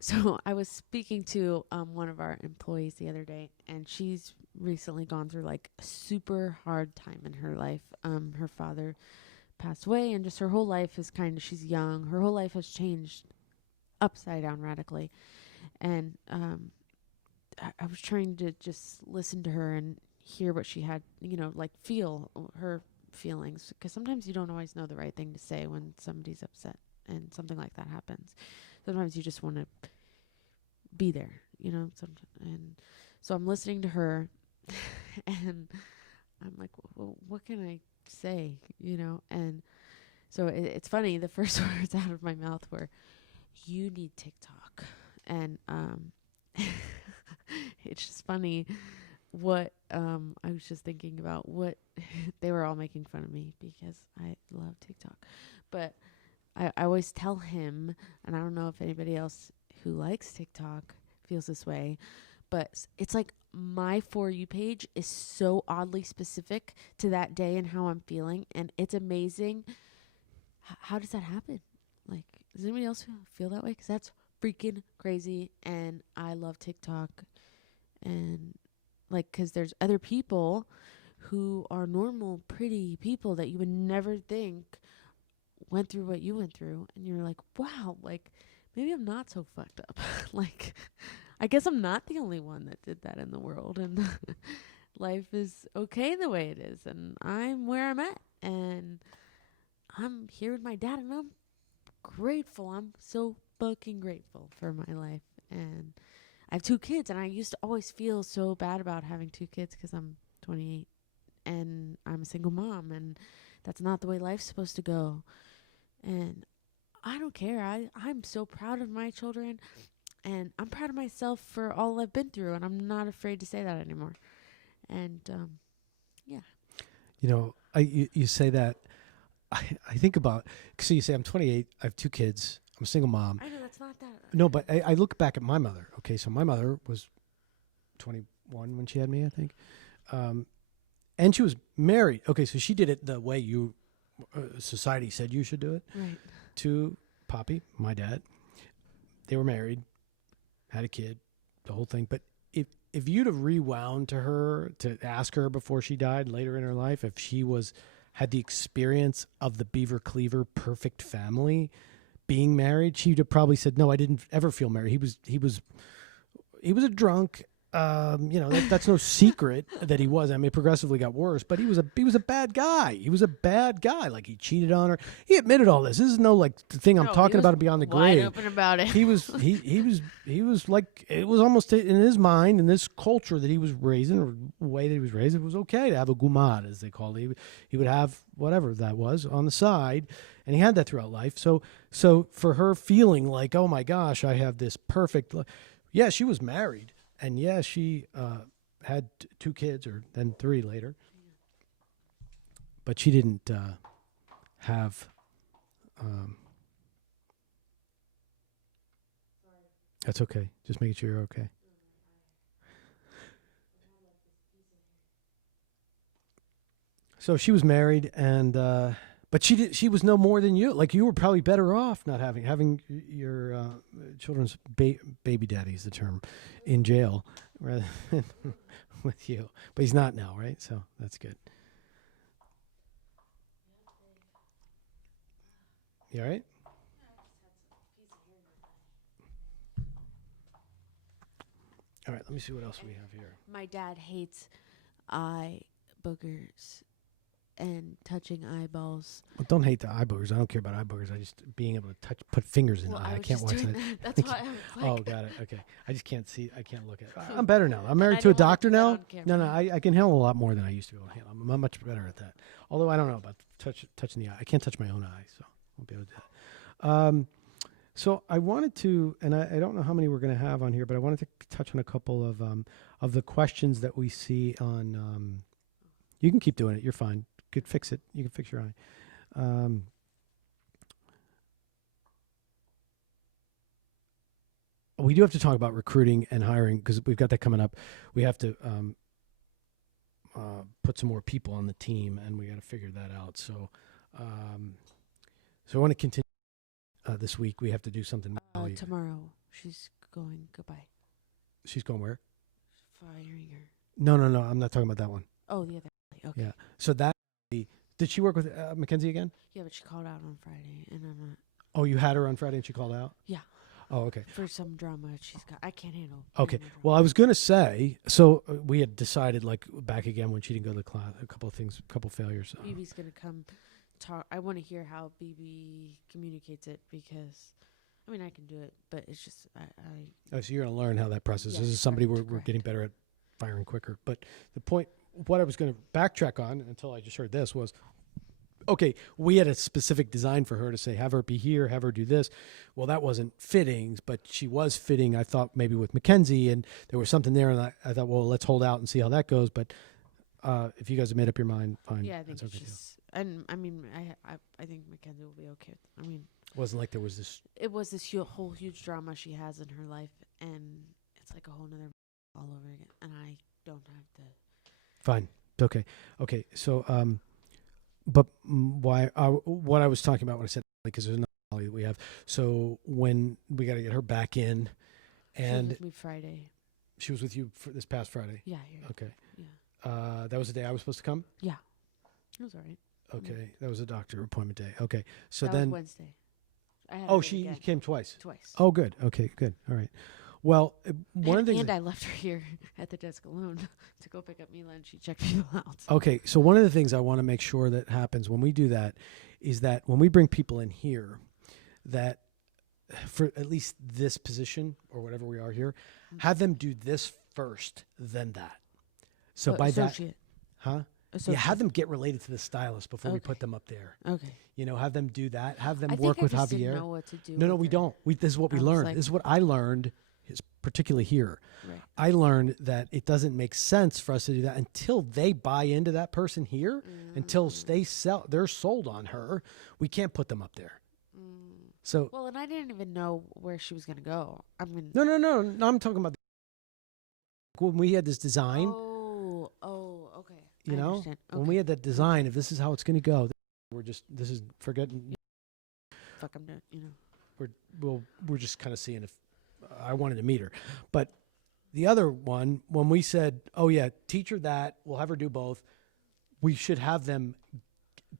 So I was speaking to one of our employees the other day, and she's recently gone through like a super hard time in her life. Her father passed away, and just her whole life is she's young. Her whole life has changed upside down radically. And I was trying to just listen to her and hear what she had, like feel her feelings, because sometimes you don't always know the right thing to say when somebody's upset and something like that happens. Sometimes you just want to be there, and so I'm listening to her and I'm like, well, what can I say, and so it's funny, the first words out of my mouth were, you need TikTok. And it's just funny what I was just thinking about what they were all making fun of me because I love TikTok. But I always tell him, and I don't know if anybody else who likes TikTok feels this way, but it's like my For You page is so oddly specific to that day and how I'm feeling, and it's amazing. How does that happen? Like, does anybody else feel that way? Because that's freaking crazy, and I love TikTok. And like, because there's other people who are normal, pretty people that you would never think went through what you went through, and you're like, wow, like maybe I'm not so fucked up. Like, I guess I'm not the only one that did that in the world. And life is okay the way it is, and I'm where I'm at, and I'm here with my dad, and I'm grateful. I'm so fucking grateful for my life, and I have 2 kids, and I used to always feel so bad about having 2 kids because I'm 28 and I'm a single mom, and that's not the way life's supposed to go. And I don't care. I'm so proud of my children, and I'm proud of myself for all I've been through, and I'm not afraid to say that anymore. And yeah. You know, you say that. I think about, so you say I'm 28, I have 2 kids, I'm a single mom. I know that's not that. No, but I look back at my mother. Okay, so my mother was 21 when she had me, I think. And she was married. Okay, so she did it the way society said you should do it. Right. To Poppy, my dad. They were married, had a kid, the whole thing. But if you'd have rewound to her to ask her before she died later in her life if she had the experience of the Beaver Cleaver perfect family being married, she'd have probably said, no, I didn't ever feel married. He was a drunk. That's no secret that he was. I mean, it progressively got worse, but he was a bad guy. He was a bad guy. Like, he cheated on her. He admitted all this. This is no like the thing I'm talking about beyond the grave. Wide open about it. He was like, it was almost in his mind, in this culture that he was raised in, or the way that he was raised, it was okay to have a gumad, as they called it. He would have whatever that was on the side, and he had that throughout life. So for her feeling like, oh my gosh, I have this perfect. Yeah, she was married. And yeah, she had 2 kids, or then 3 later. But she didn't have. That's okay. Just making sure you're okay. So she was married, and but she was no more than you. Like, you were probably better off not having your children's baby daddy is the term, in jail rather than with you. But he's not now, right? So that's good. You all right? All right, let me see what else we have here. My dad hates eye boogers and touching eyeballs. Well, don't hate the eye boogers. I don't care about eye boogers. I just being able to put fingers in the eye. I can't watch that. That's why I was like, oh, got it. Okay. I just can't see. I can't look at it. I'm better now. I'm married to a doctor now. No, I can handle a lot more than I used to be able to handle. I'm much better at that. Although I don't know about touching the eye. I can't touch my own eye, so I won't be able to do that. So I wanted to, and I don't know how many we're going to have on here, but I wanted to touch on a couple of the questions that we see on. You can keep doing it. You're fine. You could fix it. You can fix your eye. We do have to talk about recruiting and hiring because we've got that coming up. We have to put some more people on the team, and we got to figure that out. So, I want to continue this week. We have to do something. Tomorrow, she's going goodbye. She's going where? Firing her. No. I'm not talking about that one. Oh, the other. Okay. Yeah. So that. Did she work with Mackenzie again? Yeah, but she called out on Friday, and I'm not. Oh, you had her on Friday, and she called out. Yeah. Oh, okay. For some drama she's got. I can't handle. Okay. Well, I was going to say, so we had decided, like, back again when she didn't go to the class, a couple of failures. BB's going to come talk. I want to hear how BB communicates it because, I mean, I can do it, but it's just, Oh, so you're going to learn how that process is. This is somebody we're getting better at firing quicker. But the point, what I was going to backtrack on until I just heard this was, okay, we had a specific design for her to say, have her be here, have her do this. Well, that wasn't fittings, but she was fitting, I thought, maybe with Mackenzie, and there was something there, and I thought, well, let's hold out and see how that goes. But if you guys have made up your mind, fine. Yeah, I think it's just, and I mean, I think Mackenzie will be okay. I mean, it wasn't like there was this. It was this whole huge drama she has in her life, and it's like a whole nother all over again, and I don't have to. Fine. Okay. Okay. So, but what I was talking about when I said, because there's another Holly that we have. So when we got to get her back in, and she was with me Friday. She was with you for this past Friday. Yeah. Okay. Yeah. That was the day I was supposed to come. Yeah. It was all right. Okay. Yeah. That was a doctor appointment day. Okay. So that then was Wednesday. she came twice. Twice. Oh, good. Okay. Good. All right. Well, one of the things. And I left her here at the desk alone to go pick up Mila, and she checked people out. Okay, so one of the things I want to make sure that happens when we do that is that when we bring people in here, that for at least this position or whatever we are here, have them do this first, then that. So by Associate. that, Associate. have them get related to the stylist before we Okay. put them up there. Okay. Have them do that. Have them I work think with I just Javier. didn't know what to do. No, with we her. don't. This is what we I was learned. like- This is what I learned, is particularly here. Right. I learned that it doesn't make sense for us to do that until they buy into that person here, until they're sold on her. We can't put them up there. So Well, and I didn't even know where she was going to go. I mean, no, I'm talking about when we had this design. Oh, okay. You I know, understand. when Okay. we had that design, if this is how it's going to go, this is forgetting. Fuck, I'm done. We're just kind of seeing if I wanted to meet her. But the other one, when we said, oh yeah, teach her that, we'll have her do both, we should have them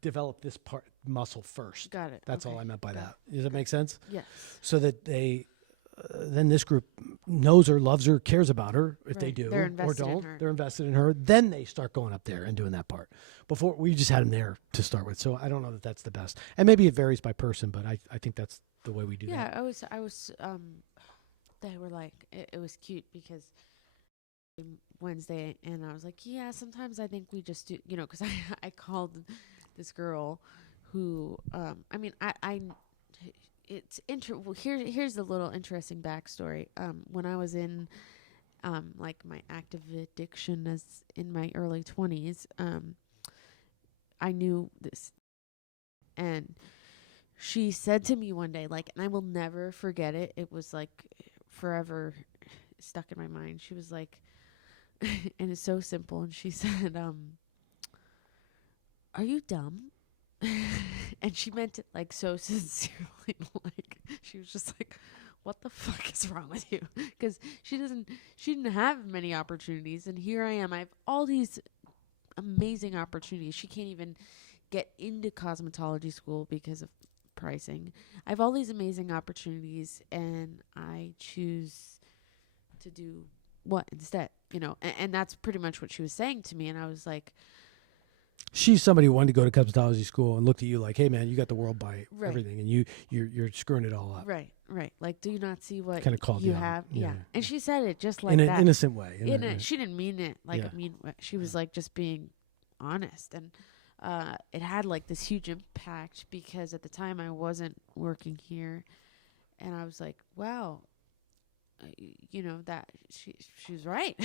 develop this part muscle first. Got it. That's all Okay. I meant by Got that. Does that make sense? Yes. So that they, then this group knows her, loves her, cares about her. If they Right. do They're or invested in don't, her. they're invested in her. Then they start going up there and doing that part. Before we just had them there to start with. So I don't know that that's the best. And maybe it varies by person, but I think that's the way we do Yeah, that. I was they were like it was cute because Wednesday, and I was like, yeah, sometimes I think we just do, because I called this girl who I mean I it's well, here's a little interesting backstory. When I was in like my active addiction as in my early 20s, I knew this, and she said to me one day, like, and I will never forget it. It was like forever stuck in my mind. She was like, and it's so simple. And she said, "Are you dumb?" And she meant it like so sincerely. Like she was just like, "What the fuck is wrong with you?" Because she didn't have many opportunities, and here I am. I have all these amazing opportunities. She can't even get into cosmetology school because of pricing. I have all these amazing opportunities, and I choose to do what instead, and that's pretty much what she was saying to me. And I was like, She's somebody who wanted to go to cosmetology school and looked at you like, hey man, you got the world by Right. everything, and you're screwing it all up. right. Like, do you not see what Kinda called you you out. have? Yeah. And she said it just like In an that. innocent way. She didn't mean it like Yeah. a mean way. She was like just being honest, and it had like this huge impact because at the time I wasn't working here, and I was like, wow, that she was right.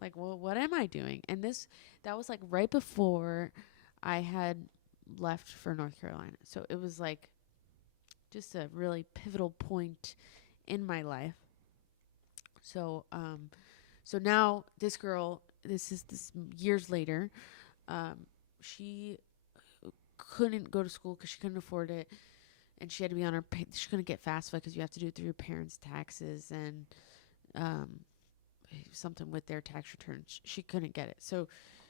Like, well, what am I doing? And that was like right before I had left for North Carolina, so it was like just a really pivotal point in my life. So so now this girl, this years later, she couldn't go to school because she couldn't afford it, and she had to be on her she couldn't get FAFSA because you have to do it through your parents' taxes and something with their tax returns. She couldn't get it, so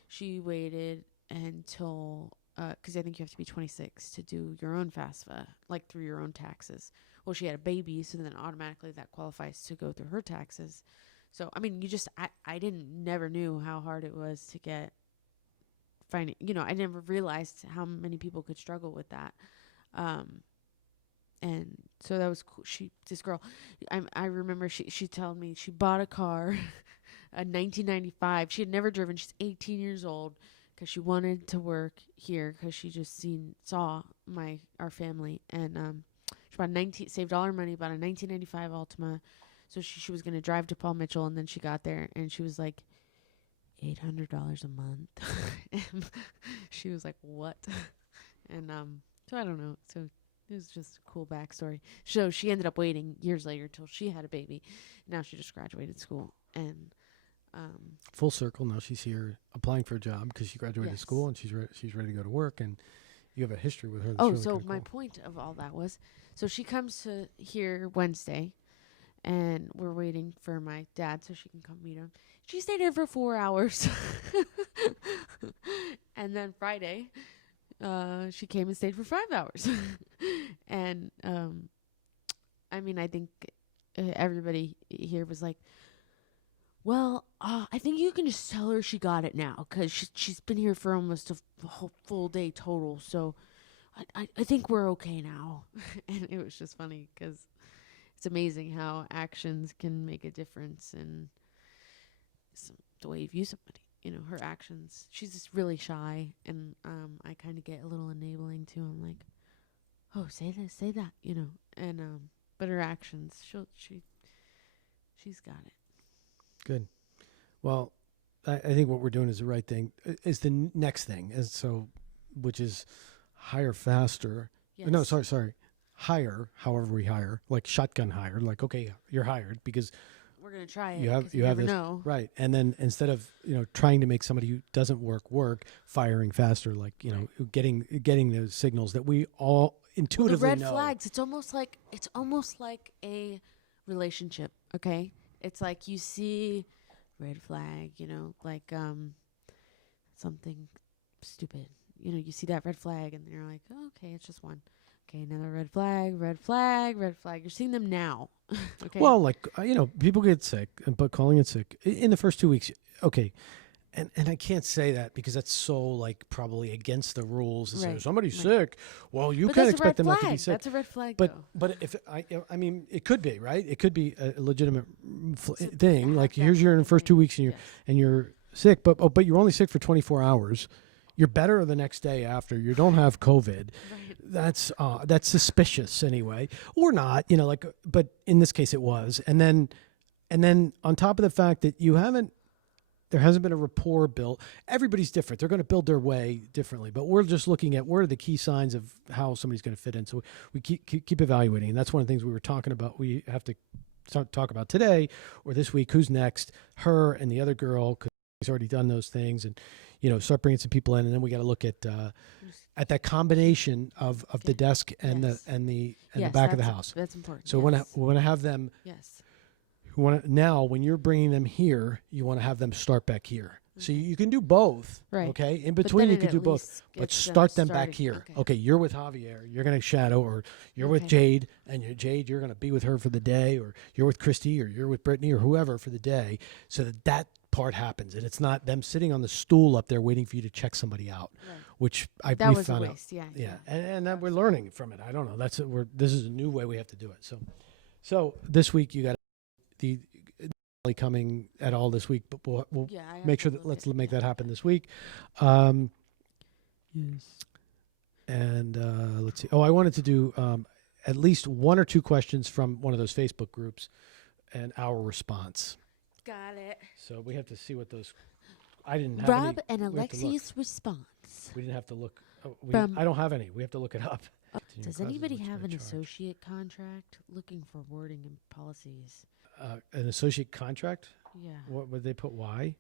she waited until because I think you have to be 26 to do your own FAFSA, like through your own taxes. Well, she had a baby, so then automatically that qualifies to go through her taxes. So I mean, I never knew how hard it was to get finding. I never realized how many people could struggle with that. And so that was cool. This girl, I remember she told me she bought a car, a 1995. She had never driven. She's 18 years old because she wanted to work here because she just saw our family, and she saved all her money, bought a 1995 Altima. So she was going to drive to Paul Mitchell, and then she got there and she was like, $800 a month. And she was like, what? And so I don't know. So it was just a cool backstory. So she ended up waiting years later till she had a baby. Now she just graduated school, and Full circle. Now she's here applying for a job because she graduated Yes. school, and she's ready to go to work. And you have a history with her. That's oh, really so kinda my cool. point of all that was, so she comes to here Wednesday, and we're waiting for my dad so she can come meet him. She stayed here for 4 hours. And then Friday, she came and stayed for 5 hours. And I mean, I think everybody here was like, well, I think you can just tell her she got it now because she's been here for almost a whole full day total. So I think we're okay now. And it was just funny because it's amazing how actions can make a difference in the way you view somebody. You know, her actions. She's just really shy, and I kind of get a little enabling too. I'm like, oh, say this, say that, you know. And but her actions, she's got it. Good. Well, I think what we're doing is the right thing. Is the next thing, which is hire faster. Yes. No, sorry. Hire, however we hire, like shotgun hire. Like, okay, you're hired because we're gonna try it. you have never this, know. right? And then instead of trying to make somebody who doesn't work, firing faster, like getting those signals that we all intuitively the red know. flags. It's almost like a relationship. Okay, it's like you see red flag. Like something stupid. You see that red flag, and you're like, oh, okay, it's just one. Okay, another red flag, red flag, red flag. You're seeing them now. Okay. Well, like, people get sick, but calling it sick in the first 2 weeks, okay. And I can't say that because that's so, like, probably against the rules. To say, somebody's sick, well, you can't expect them not to be sick. That's a red flag, But though. but if I mean, it could be, right? It could be a legitimate thing. Like, here's your in the first 2 weeks and you're sick, but you're only sick for 24 hours. You're better the next day after. You don't have COVID. Right. That's suspicious anyway, or not. But in this case, it was. And then on top of the fact that there hasn't been a rapport built. Everybody's different. They're going to build their way differently. But we're just looking at what are the key signs of how somebody's going to fit in. So we keep evaluating, and that's one of the things we were talking about. We have to talk about today or this week. Who's next? Her and the other girl, because he's already done those things, and start bringing some people in, and then we got to look at that combination of the desk and the back of the house. That's important. So we want to have them. Yes. Now, when you're bringing them here, you want to have them start back here. So you can do both. Right. Okay. In between, you can do both, but start them back started. here. Okay. You're with Javier. You're going to shadow, or you're with Jade, and you're going to be with her for the day, or you're with Christy, or you're with Brittany, or whoever for the day, so that part happens, and it's not them sitting on the stool up there waiting for you to check somebody out, which we found out. Yeah. And that we're learning from it. I don't know. This is a new way we have to do it. So this week you got the coming at all this week, but we'll make sure that let's make that happen this week. Yes. And let's see. Oh, I wanted to do at least one or two questions from one of those Facebook groups and our response. Got it. So we have to see what those. I didn't have Rob any. and Alexi's response. We didn't have to look. I don't have any. We have to look it up. Does anybody have an associate contract? Looking for wording and policies. An associate contract? Yeah. What would they put? Why?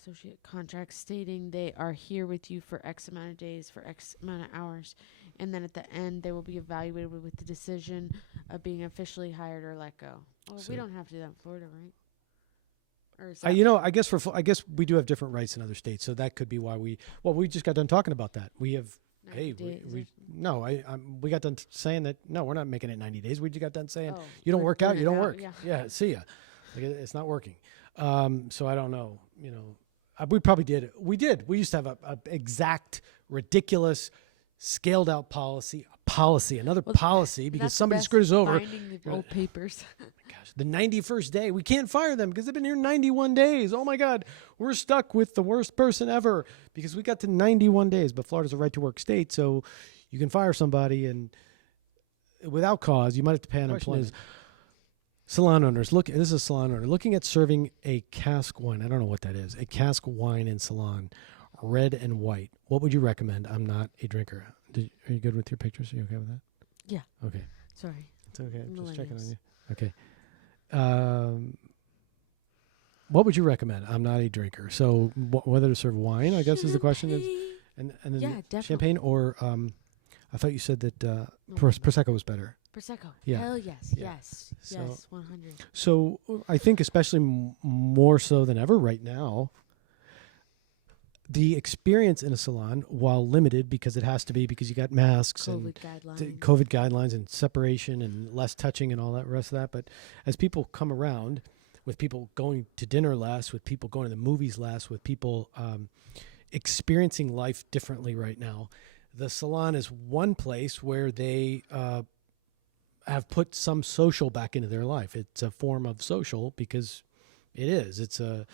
Associate contract stating they are here with you for X amount of days, for X amount of hours, and then at the end they will be evaluated with the decision of being officially hired or let go. Oh, we don't have to do that in Florida, right? Or is that I guess we do have different rights in other states, so that could be why we just got done talking about that. We have. Hey, we got done saying that, no, we're not making it 90 days. We just got done saying, you don't work out, you don't work. Yeah, see ya. Like, it's not working. So I don't know, we probably did it. We did. We used to have a exact, ridiculous, scaled out policy, another policy because somebody screwed us over. Finding the old papers. Gosh, the 91st day, we can't fire them because they've been here 91 days. Oh my God, we're stuck with the worst person ever because we got to 91 days. But Florida's a right to work state, so you can fire somebody and without cause. You might have to pay unemployment. Salon owners, this is a salon owner looking at serving a cask wine. I don't know what that is. A cask wine in salon, red and white. What would you recommend? I'm not a drinker. Are you good with your pictures? Are you okay with that? Yeah. Okay. Sorry. It's okay. I'm just checking on you. Okay. What would you recommend? I'm not a drinker. So whether to serve wine, I guess, is the question. And then definitely. Champagne or I thought you said that Prosecco was better. Prosecco. Yeah. Hell yes. Yeah. Yes. So, yes. 100. So I think especially more so than ever right now, the experience in a salon, while limited because it has to be because you got masks and COVID guidelines and separation and less touching and all that rest of that. But as people come around, with people going to dinner less, with people going to the movies less, with people experiencing life differently right now, the salon is one place where they have put some social back into their life. It's a form of social because it is. It's a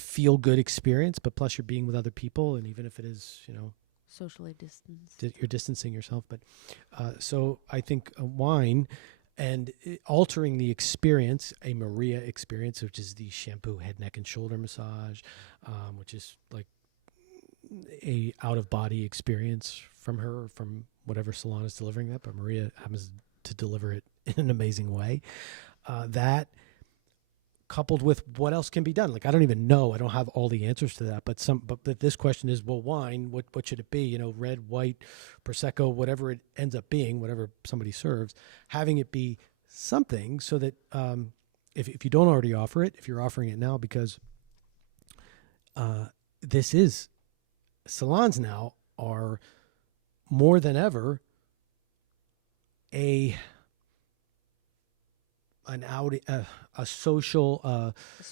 feel good experience, but plus you're being with other people, and even if it is, socially distanced, you're distancing yourself. But so I think wine and altering the experience, a Maria experience, which is the shampoo, head, neck, and shoulder massage, which is like a out of body experience from her, from whatever salon is delivering that, but Maria happens to deliver it in an amazing way. That coupled with what else can be done. Like, I don't even know. I don't have all the answers to that, but this question is, well, wine, what should it be? Red, white, Prosecco, whatever it ends up being, whatever somebody serves, having it be something so that if you don't already offer it, if you're offering it now, because this is, salons now are more than ever a social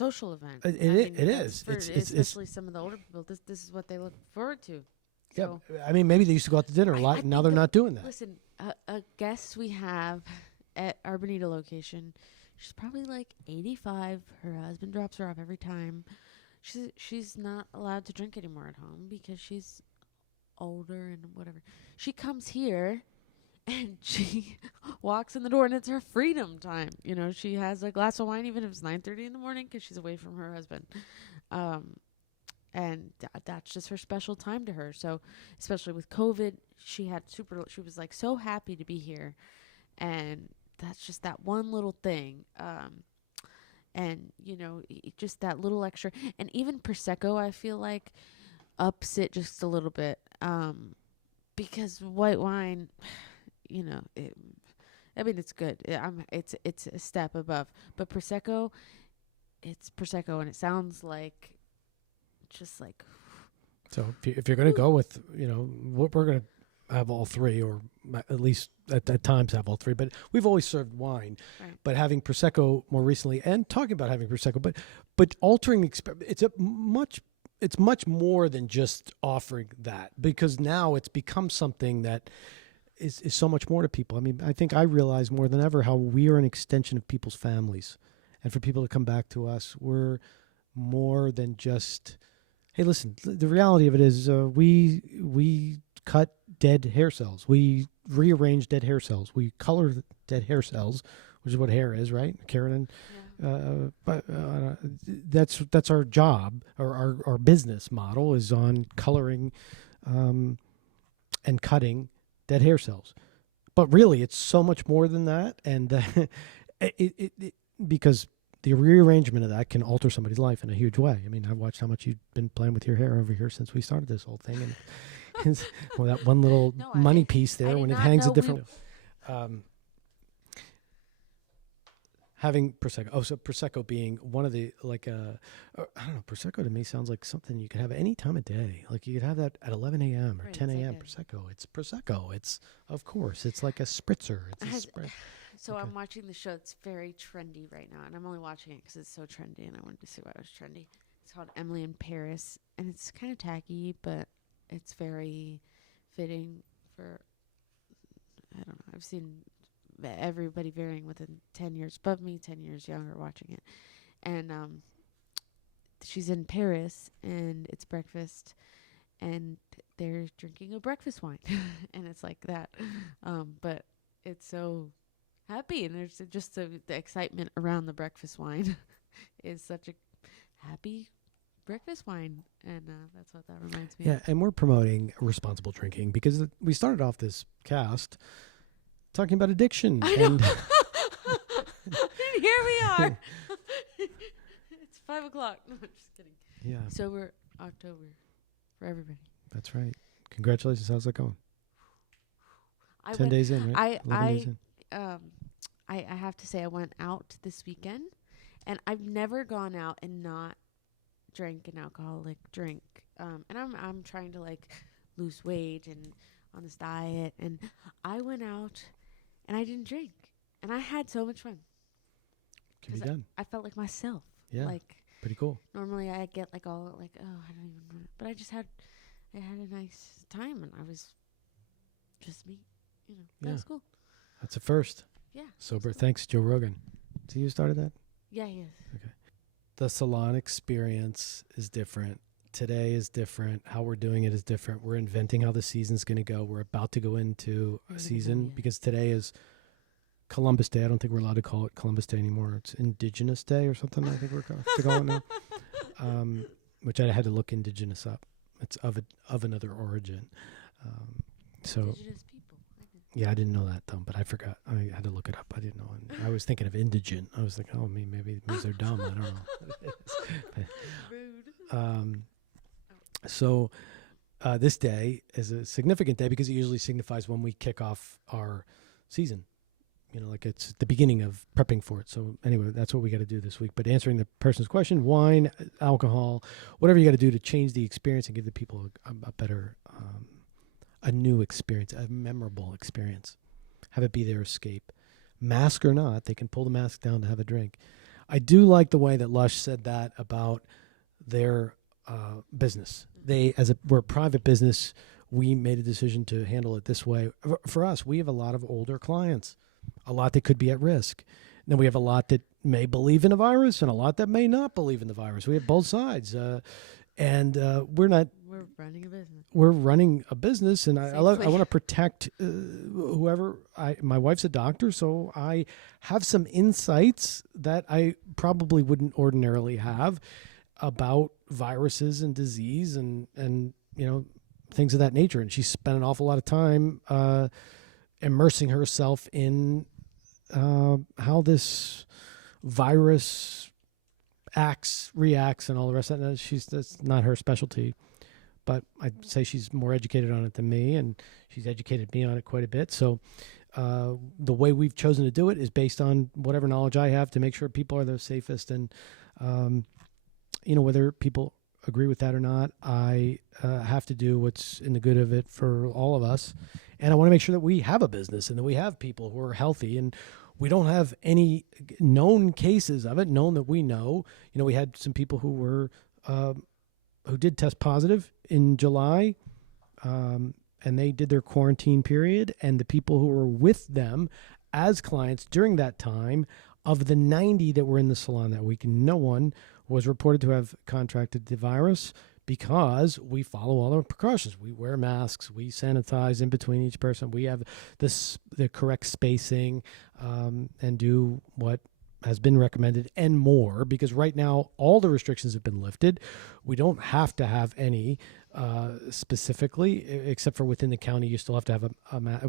event. It is. Especially some of the older people. This is what they look forward to. So, yeah, I mean, maybe they used to go out to dinner a lot, and now they're not doing that. Listen, a guest we have at our Bonita location, she's probably like 85. Her husband drops her off every time. She's not allowed to drink anymore at home because she's older and whatever. She comes here and she walks in the door and it's her freedom time. She has a glass of wine even if it's 9:30 in the morning because she's away from her husband. And that's just her special time to her. So especially with COVID, she was like so happy to be here. And that's just that one little thing. And, just that little extra. And even Prosecco, I feel like, ups it just a little bit. Because white wine, it's good. It's a step above. But Prosecco, it's Prosecco, and it sounds like, just like. So if you're going to go with, what we're going to have all three, or at least at times have all three, but we've always served wine. Right. But having Prosecco more recently, and talking about having Prosecco, but altering it's much more than just offering that, because now it's become something that is so much more to people. I mean, I think I realize more than ever how we are an extension of people's families, and for people to come back to us, we're more than just, hey, listen, the reality of it is we cut dead hair cells. We rearrange dead hair cells. We color dead hair cells, which is what hair is, right? Keratin. Yeah. That's our job, or our business model is on coloring and cutting dead hair cells. But really, it's so much more than that, and because the rearrangement of that can alter somebody's life in a huge way. I mean, I've watched how much you've been playing with your hair over here since we started this whole thing, and well, that one little money piece there, when it hangs a different. Having Prosecco. So Prosecco being one of the, I don't know, Prosecco to me sounds like something you could have any time of day. Like you could have that at 11 a.m. or 10 a.m. Prosecco. It's Prosecco. Of course, it's like a spritzer. So okay. I'm watching the show. It's very trendy right now, and I'm only watching it because it's so trendy, and I wanted to see why it was trendy. It's called Emily in Paris, and it's kind of tacky, but it's very fitting for, I don't know, I've seen everybody varying within 10 years, above me, 10 years younger, watching it. And she's in Paris, and it's breakfast, and they're drinking a breakfast wine, and it's like that. But it's so happy, and there's just the excitement around the breakfast wine is such a happy breakfast wine, and that's what that reminds me of. Yeah, and we're promoting responsible drinking because we started off this cast talking about addiction. And here we are. It's 5:00. No, I'm just kidding. Yeah. Sober October for everybody. That's right. Congratulations. How's that going? 10 days in, right? 11 days in. I have to say I went out this weekend, and I've never gone out and not drank an alcoholic drink. And I'm trying to like lose weight and on this diet, and I went out and I didn't drink, and I had so much fun. Can be 'Cause done. I felt like myself. Yeah. Like Pretty cool. normally I get like all like, oh, I don't even know. But I had a nice time, and I was just me. You know, that Yeah. was cool. That's a first. Yeah. Sober. Thanks, Joe Rogan. So you started that? Yeah, he is. The salon experience is different. Today is different. How we're doing it is different. We're inventing how the season's going to go. We're about to go into a season because today is Columbus Day. I don't think we're allowed to call it Columbus Day anymore. It's Indigenous Day or something. I think we're going to call it now. Which I had to look indigenous up. It's of another origin. So Indigenous people. yeah, I didn't know that though, but I forgot. I had to look it up. I didn't know. And I was thinking of indigent. I was like, oh, maybe it means they're dumb. I don't know. Rude. So this day is a significant day because it usually signifies when we kick off our season. You know, like it's the beginning of prepping for it. So anyway, that's what we got to do this week. But answering the person's question, wine, alcohol, whatever you got to do to change the experience and give the people a better, a new experience, a memorable experience. Have it be their escape. Mask or not, they can pull the mask down to have a drink. I do like the way that Lush said that about their business. We're a private business, we made a decision to handle it this way. For us, we have a lot of older clients, a lot that could be at risk. And then we have a lot that may believe in the virus and a lot that may not believe in the virus. We have both sides. We're running a business. We're running a business, and I want to protect whoever. My wife's a doctor, so I have some insights that I probably wouldn't ordinarily have about viruses and disease and you know, things of that nature. And she spent an awful lot of time immersing herself in how this virus reacts, and all the rest of that. That's not her specialty, but I'd say she's more educated on it than me, and she's educated me on it quite a bit. So the way we've chosen to do it is based on whatever knowledge I have to make sure people are the safest. And you know, whether people agree with that or not, I have to do what's in the good of it for all of us. And I want to make sure that we have a business and that we have people who are healthy, and we don't have any known cases of it, known that we know. You know, we had some people who were who did test positive in July, and they did their quarantine period. And the people who were with them as clients during that time, of the 90 that were in the salon that week, no one was reported to have contracted the virus, because we follow all the precautions. We wear masks, we sanitize in between each person, we have the correct spacing, and do what has been recommended and more, because right now all the restrictions have been lifted. We don't have to have any specifically, except for within the county. You still have to have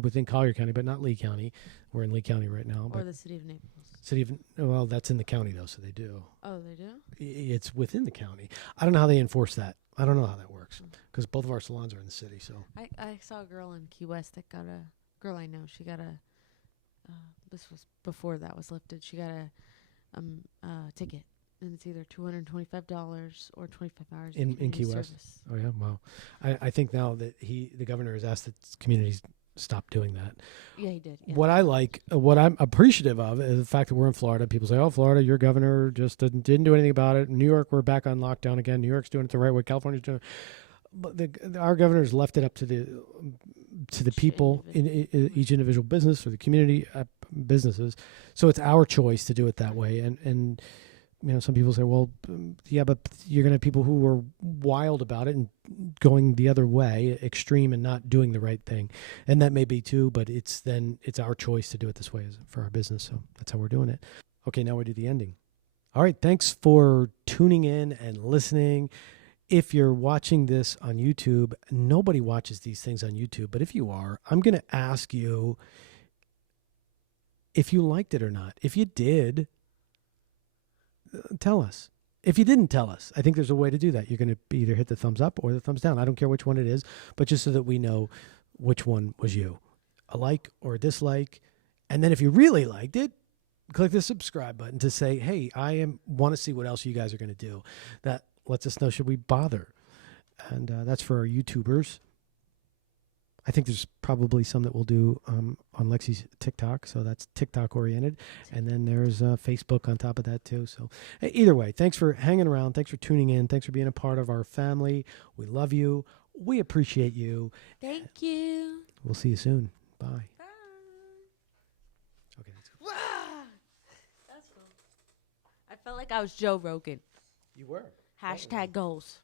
within Collier County, but not Lee County. We're in Lee County right now. Or the city of Naples. Well, that's in the county though, so they do. Oh, they do? It's within the county. I don't know how they enforce that. I don't know how that works, because both of our salons are in the city. So I saw a girl in Key West that got girl I know. She got this was before that was lifted. She got a ticket, and it's either $225 or 25 hours in Key West. Service. Oh yeah, wow. I think now that the governor has asked that communities stop doing that. Yeah, he did. Yeah. What I'm appreciative of is the fact that we're in Florida. People say, "Oh, Florida, your governor just didn't do anything about it." New York, we're back on lockdown again. New York's doing it the right way. California's doing it. But our governor's left it up to the people in each individual business or the community businesses. So it's our choice to do it that way. And you know, some people say, well, yeah, but you're going to have people who are wild about it and going the other way, extreme, and not doing the right thing. And that may be too, but it's our choice to do it this way for our business. So that's how we're doing it. Okay, now we do the ending. All right, thanks for tuning in and listening. If you're watching this on YouTube, nobody watches these things on YouTube, but if you are, I'm going to ask you if you liked it or not. If you did, tell us. If you didn't tell us, I think there's a way to do that. You're going to either hit the thumbs up or the thumbs down. I don't care which one it is, but just so that we know which one was you. A like or a dislike. And then if you really liked it, click the subscribe button to say, hey, want to see what else you guys are going to do. That lets us know should we bother. And that's for our YouTubers. I think there's probably some that we'll do on Lexi's TikTok, so that's TikTok oriented. And then there's Facebook on top of that too. So either way, thanks for hanging around. Thanks for tuning in. Thanks for being a part of our family. We love you. We appreciate you. Thank you. We'll see you soon. Bye. Bye. Okay, that's good. That's cool. I felt like I was Joe Rogan. You were. Hashtag goals.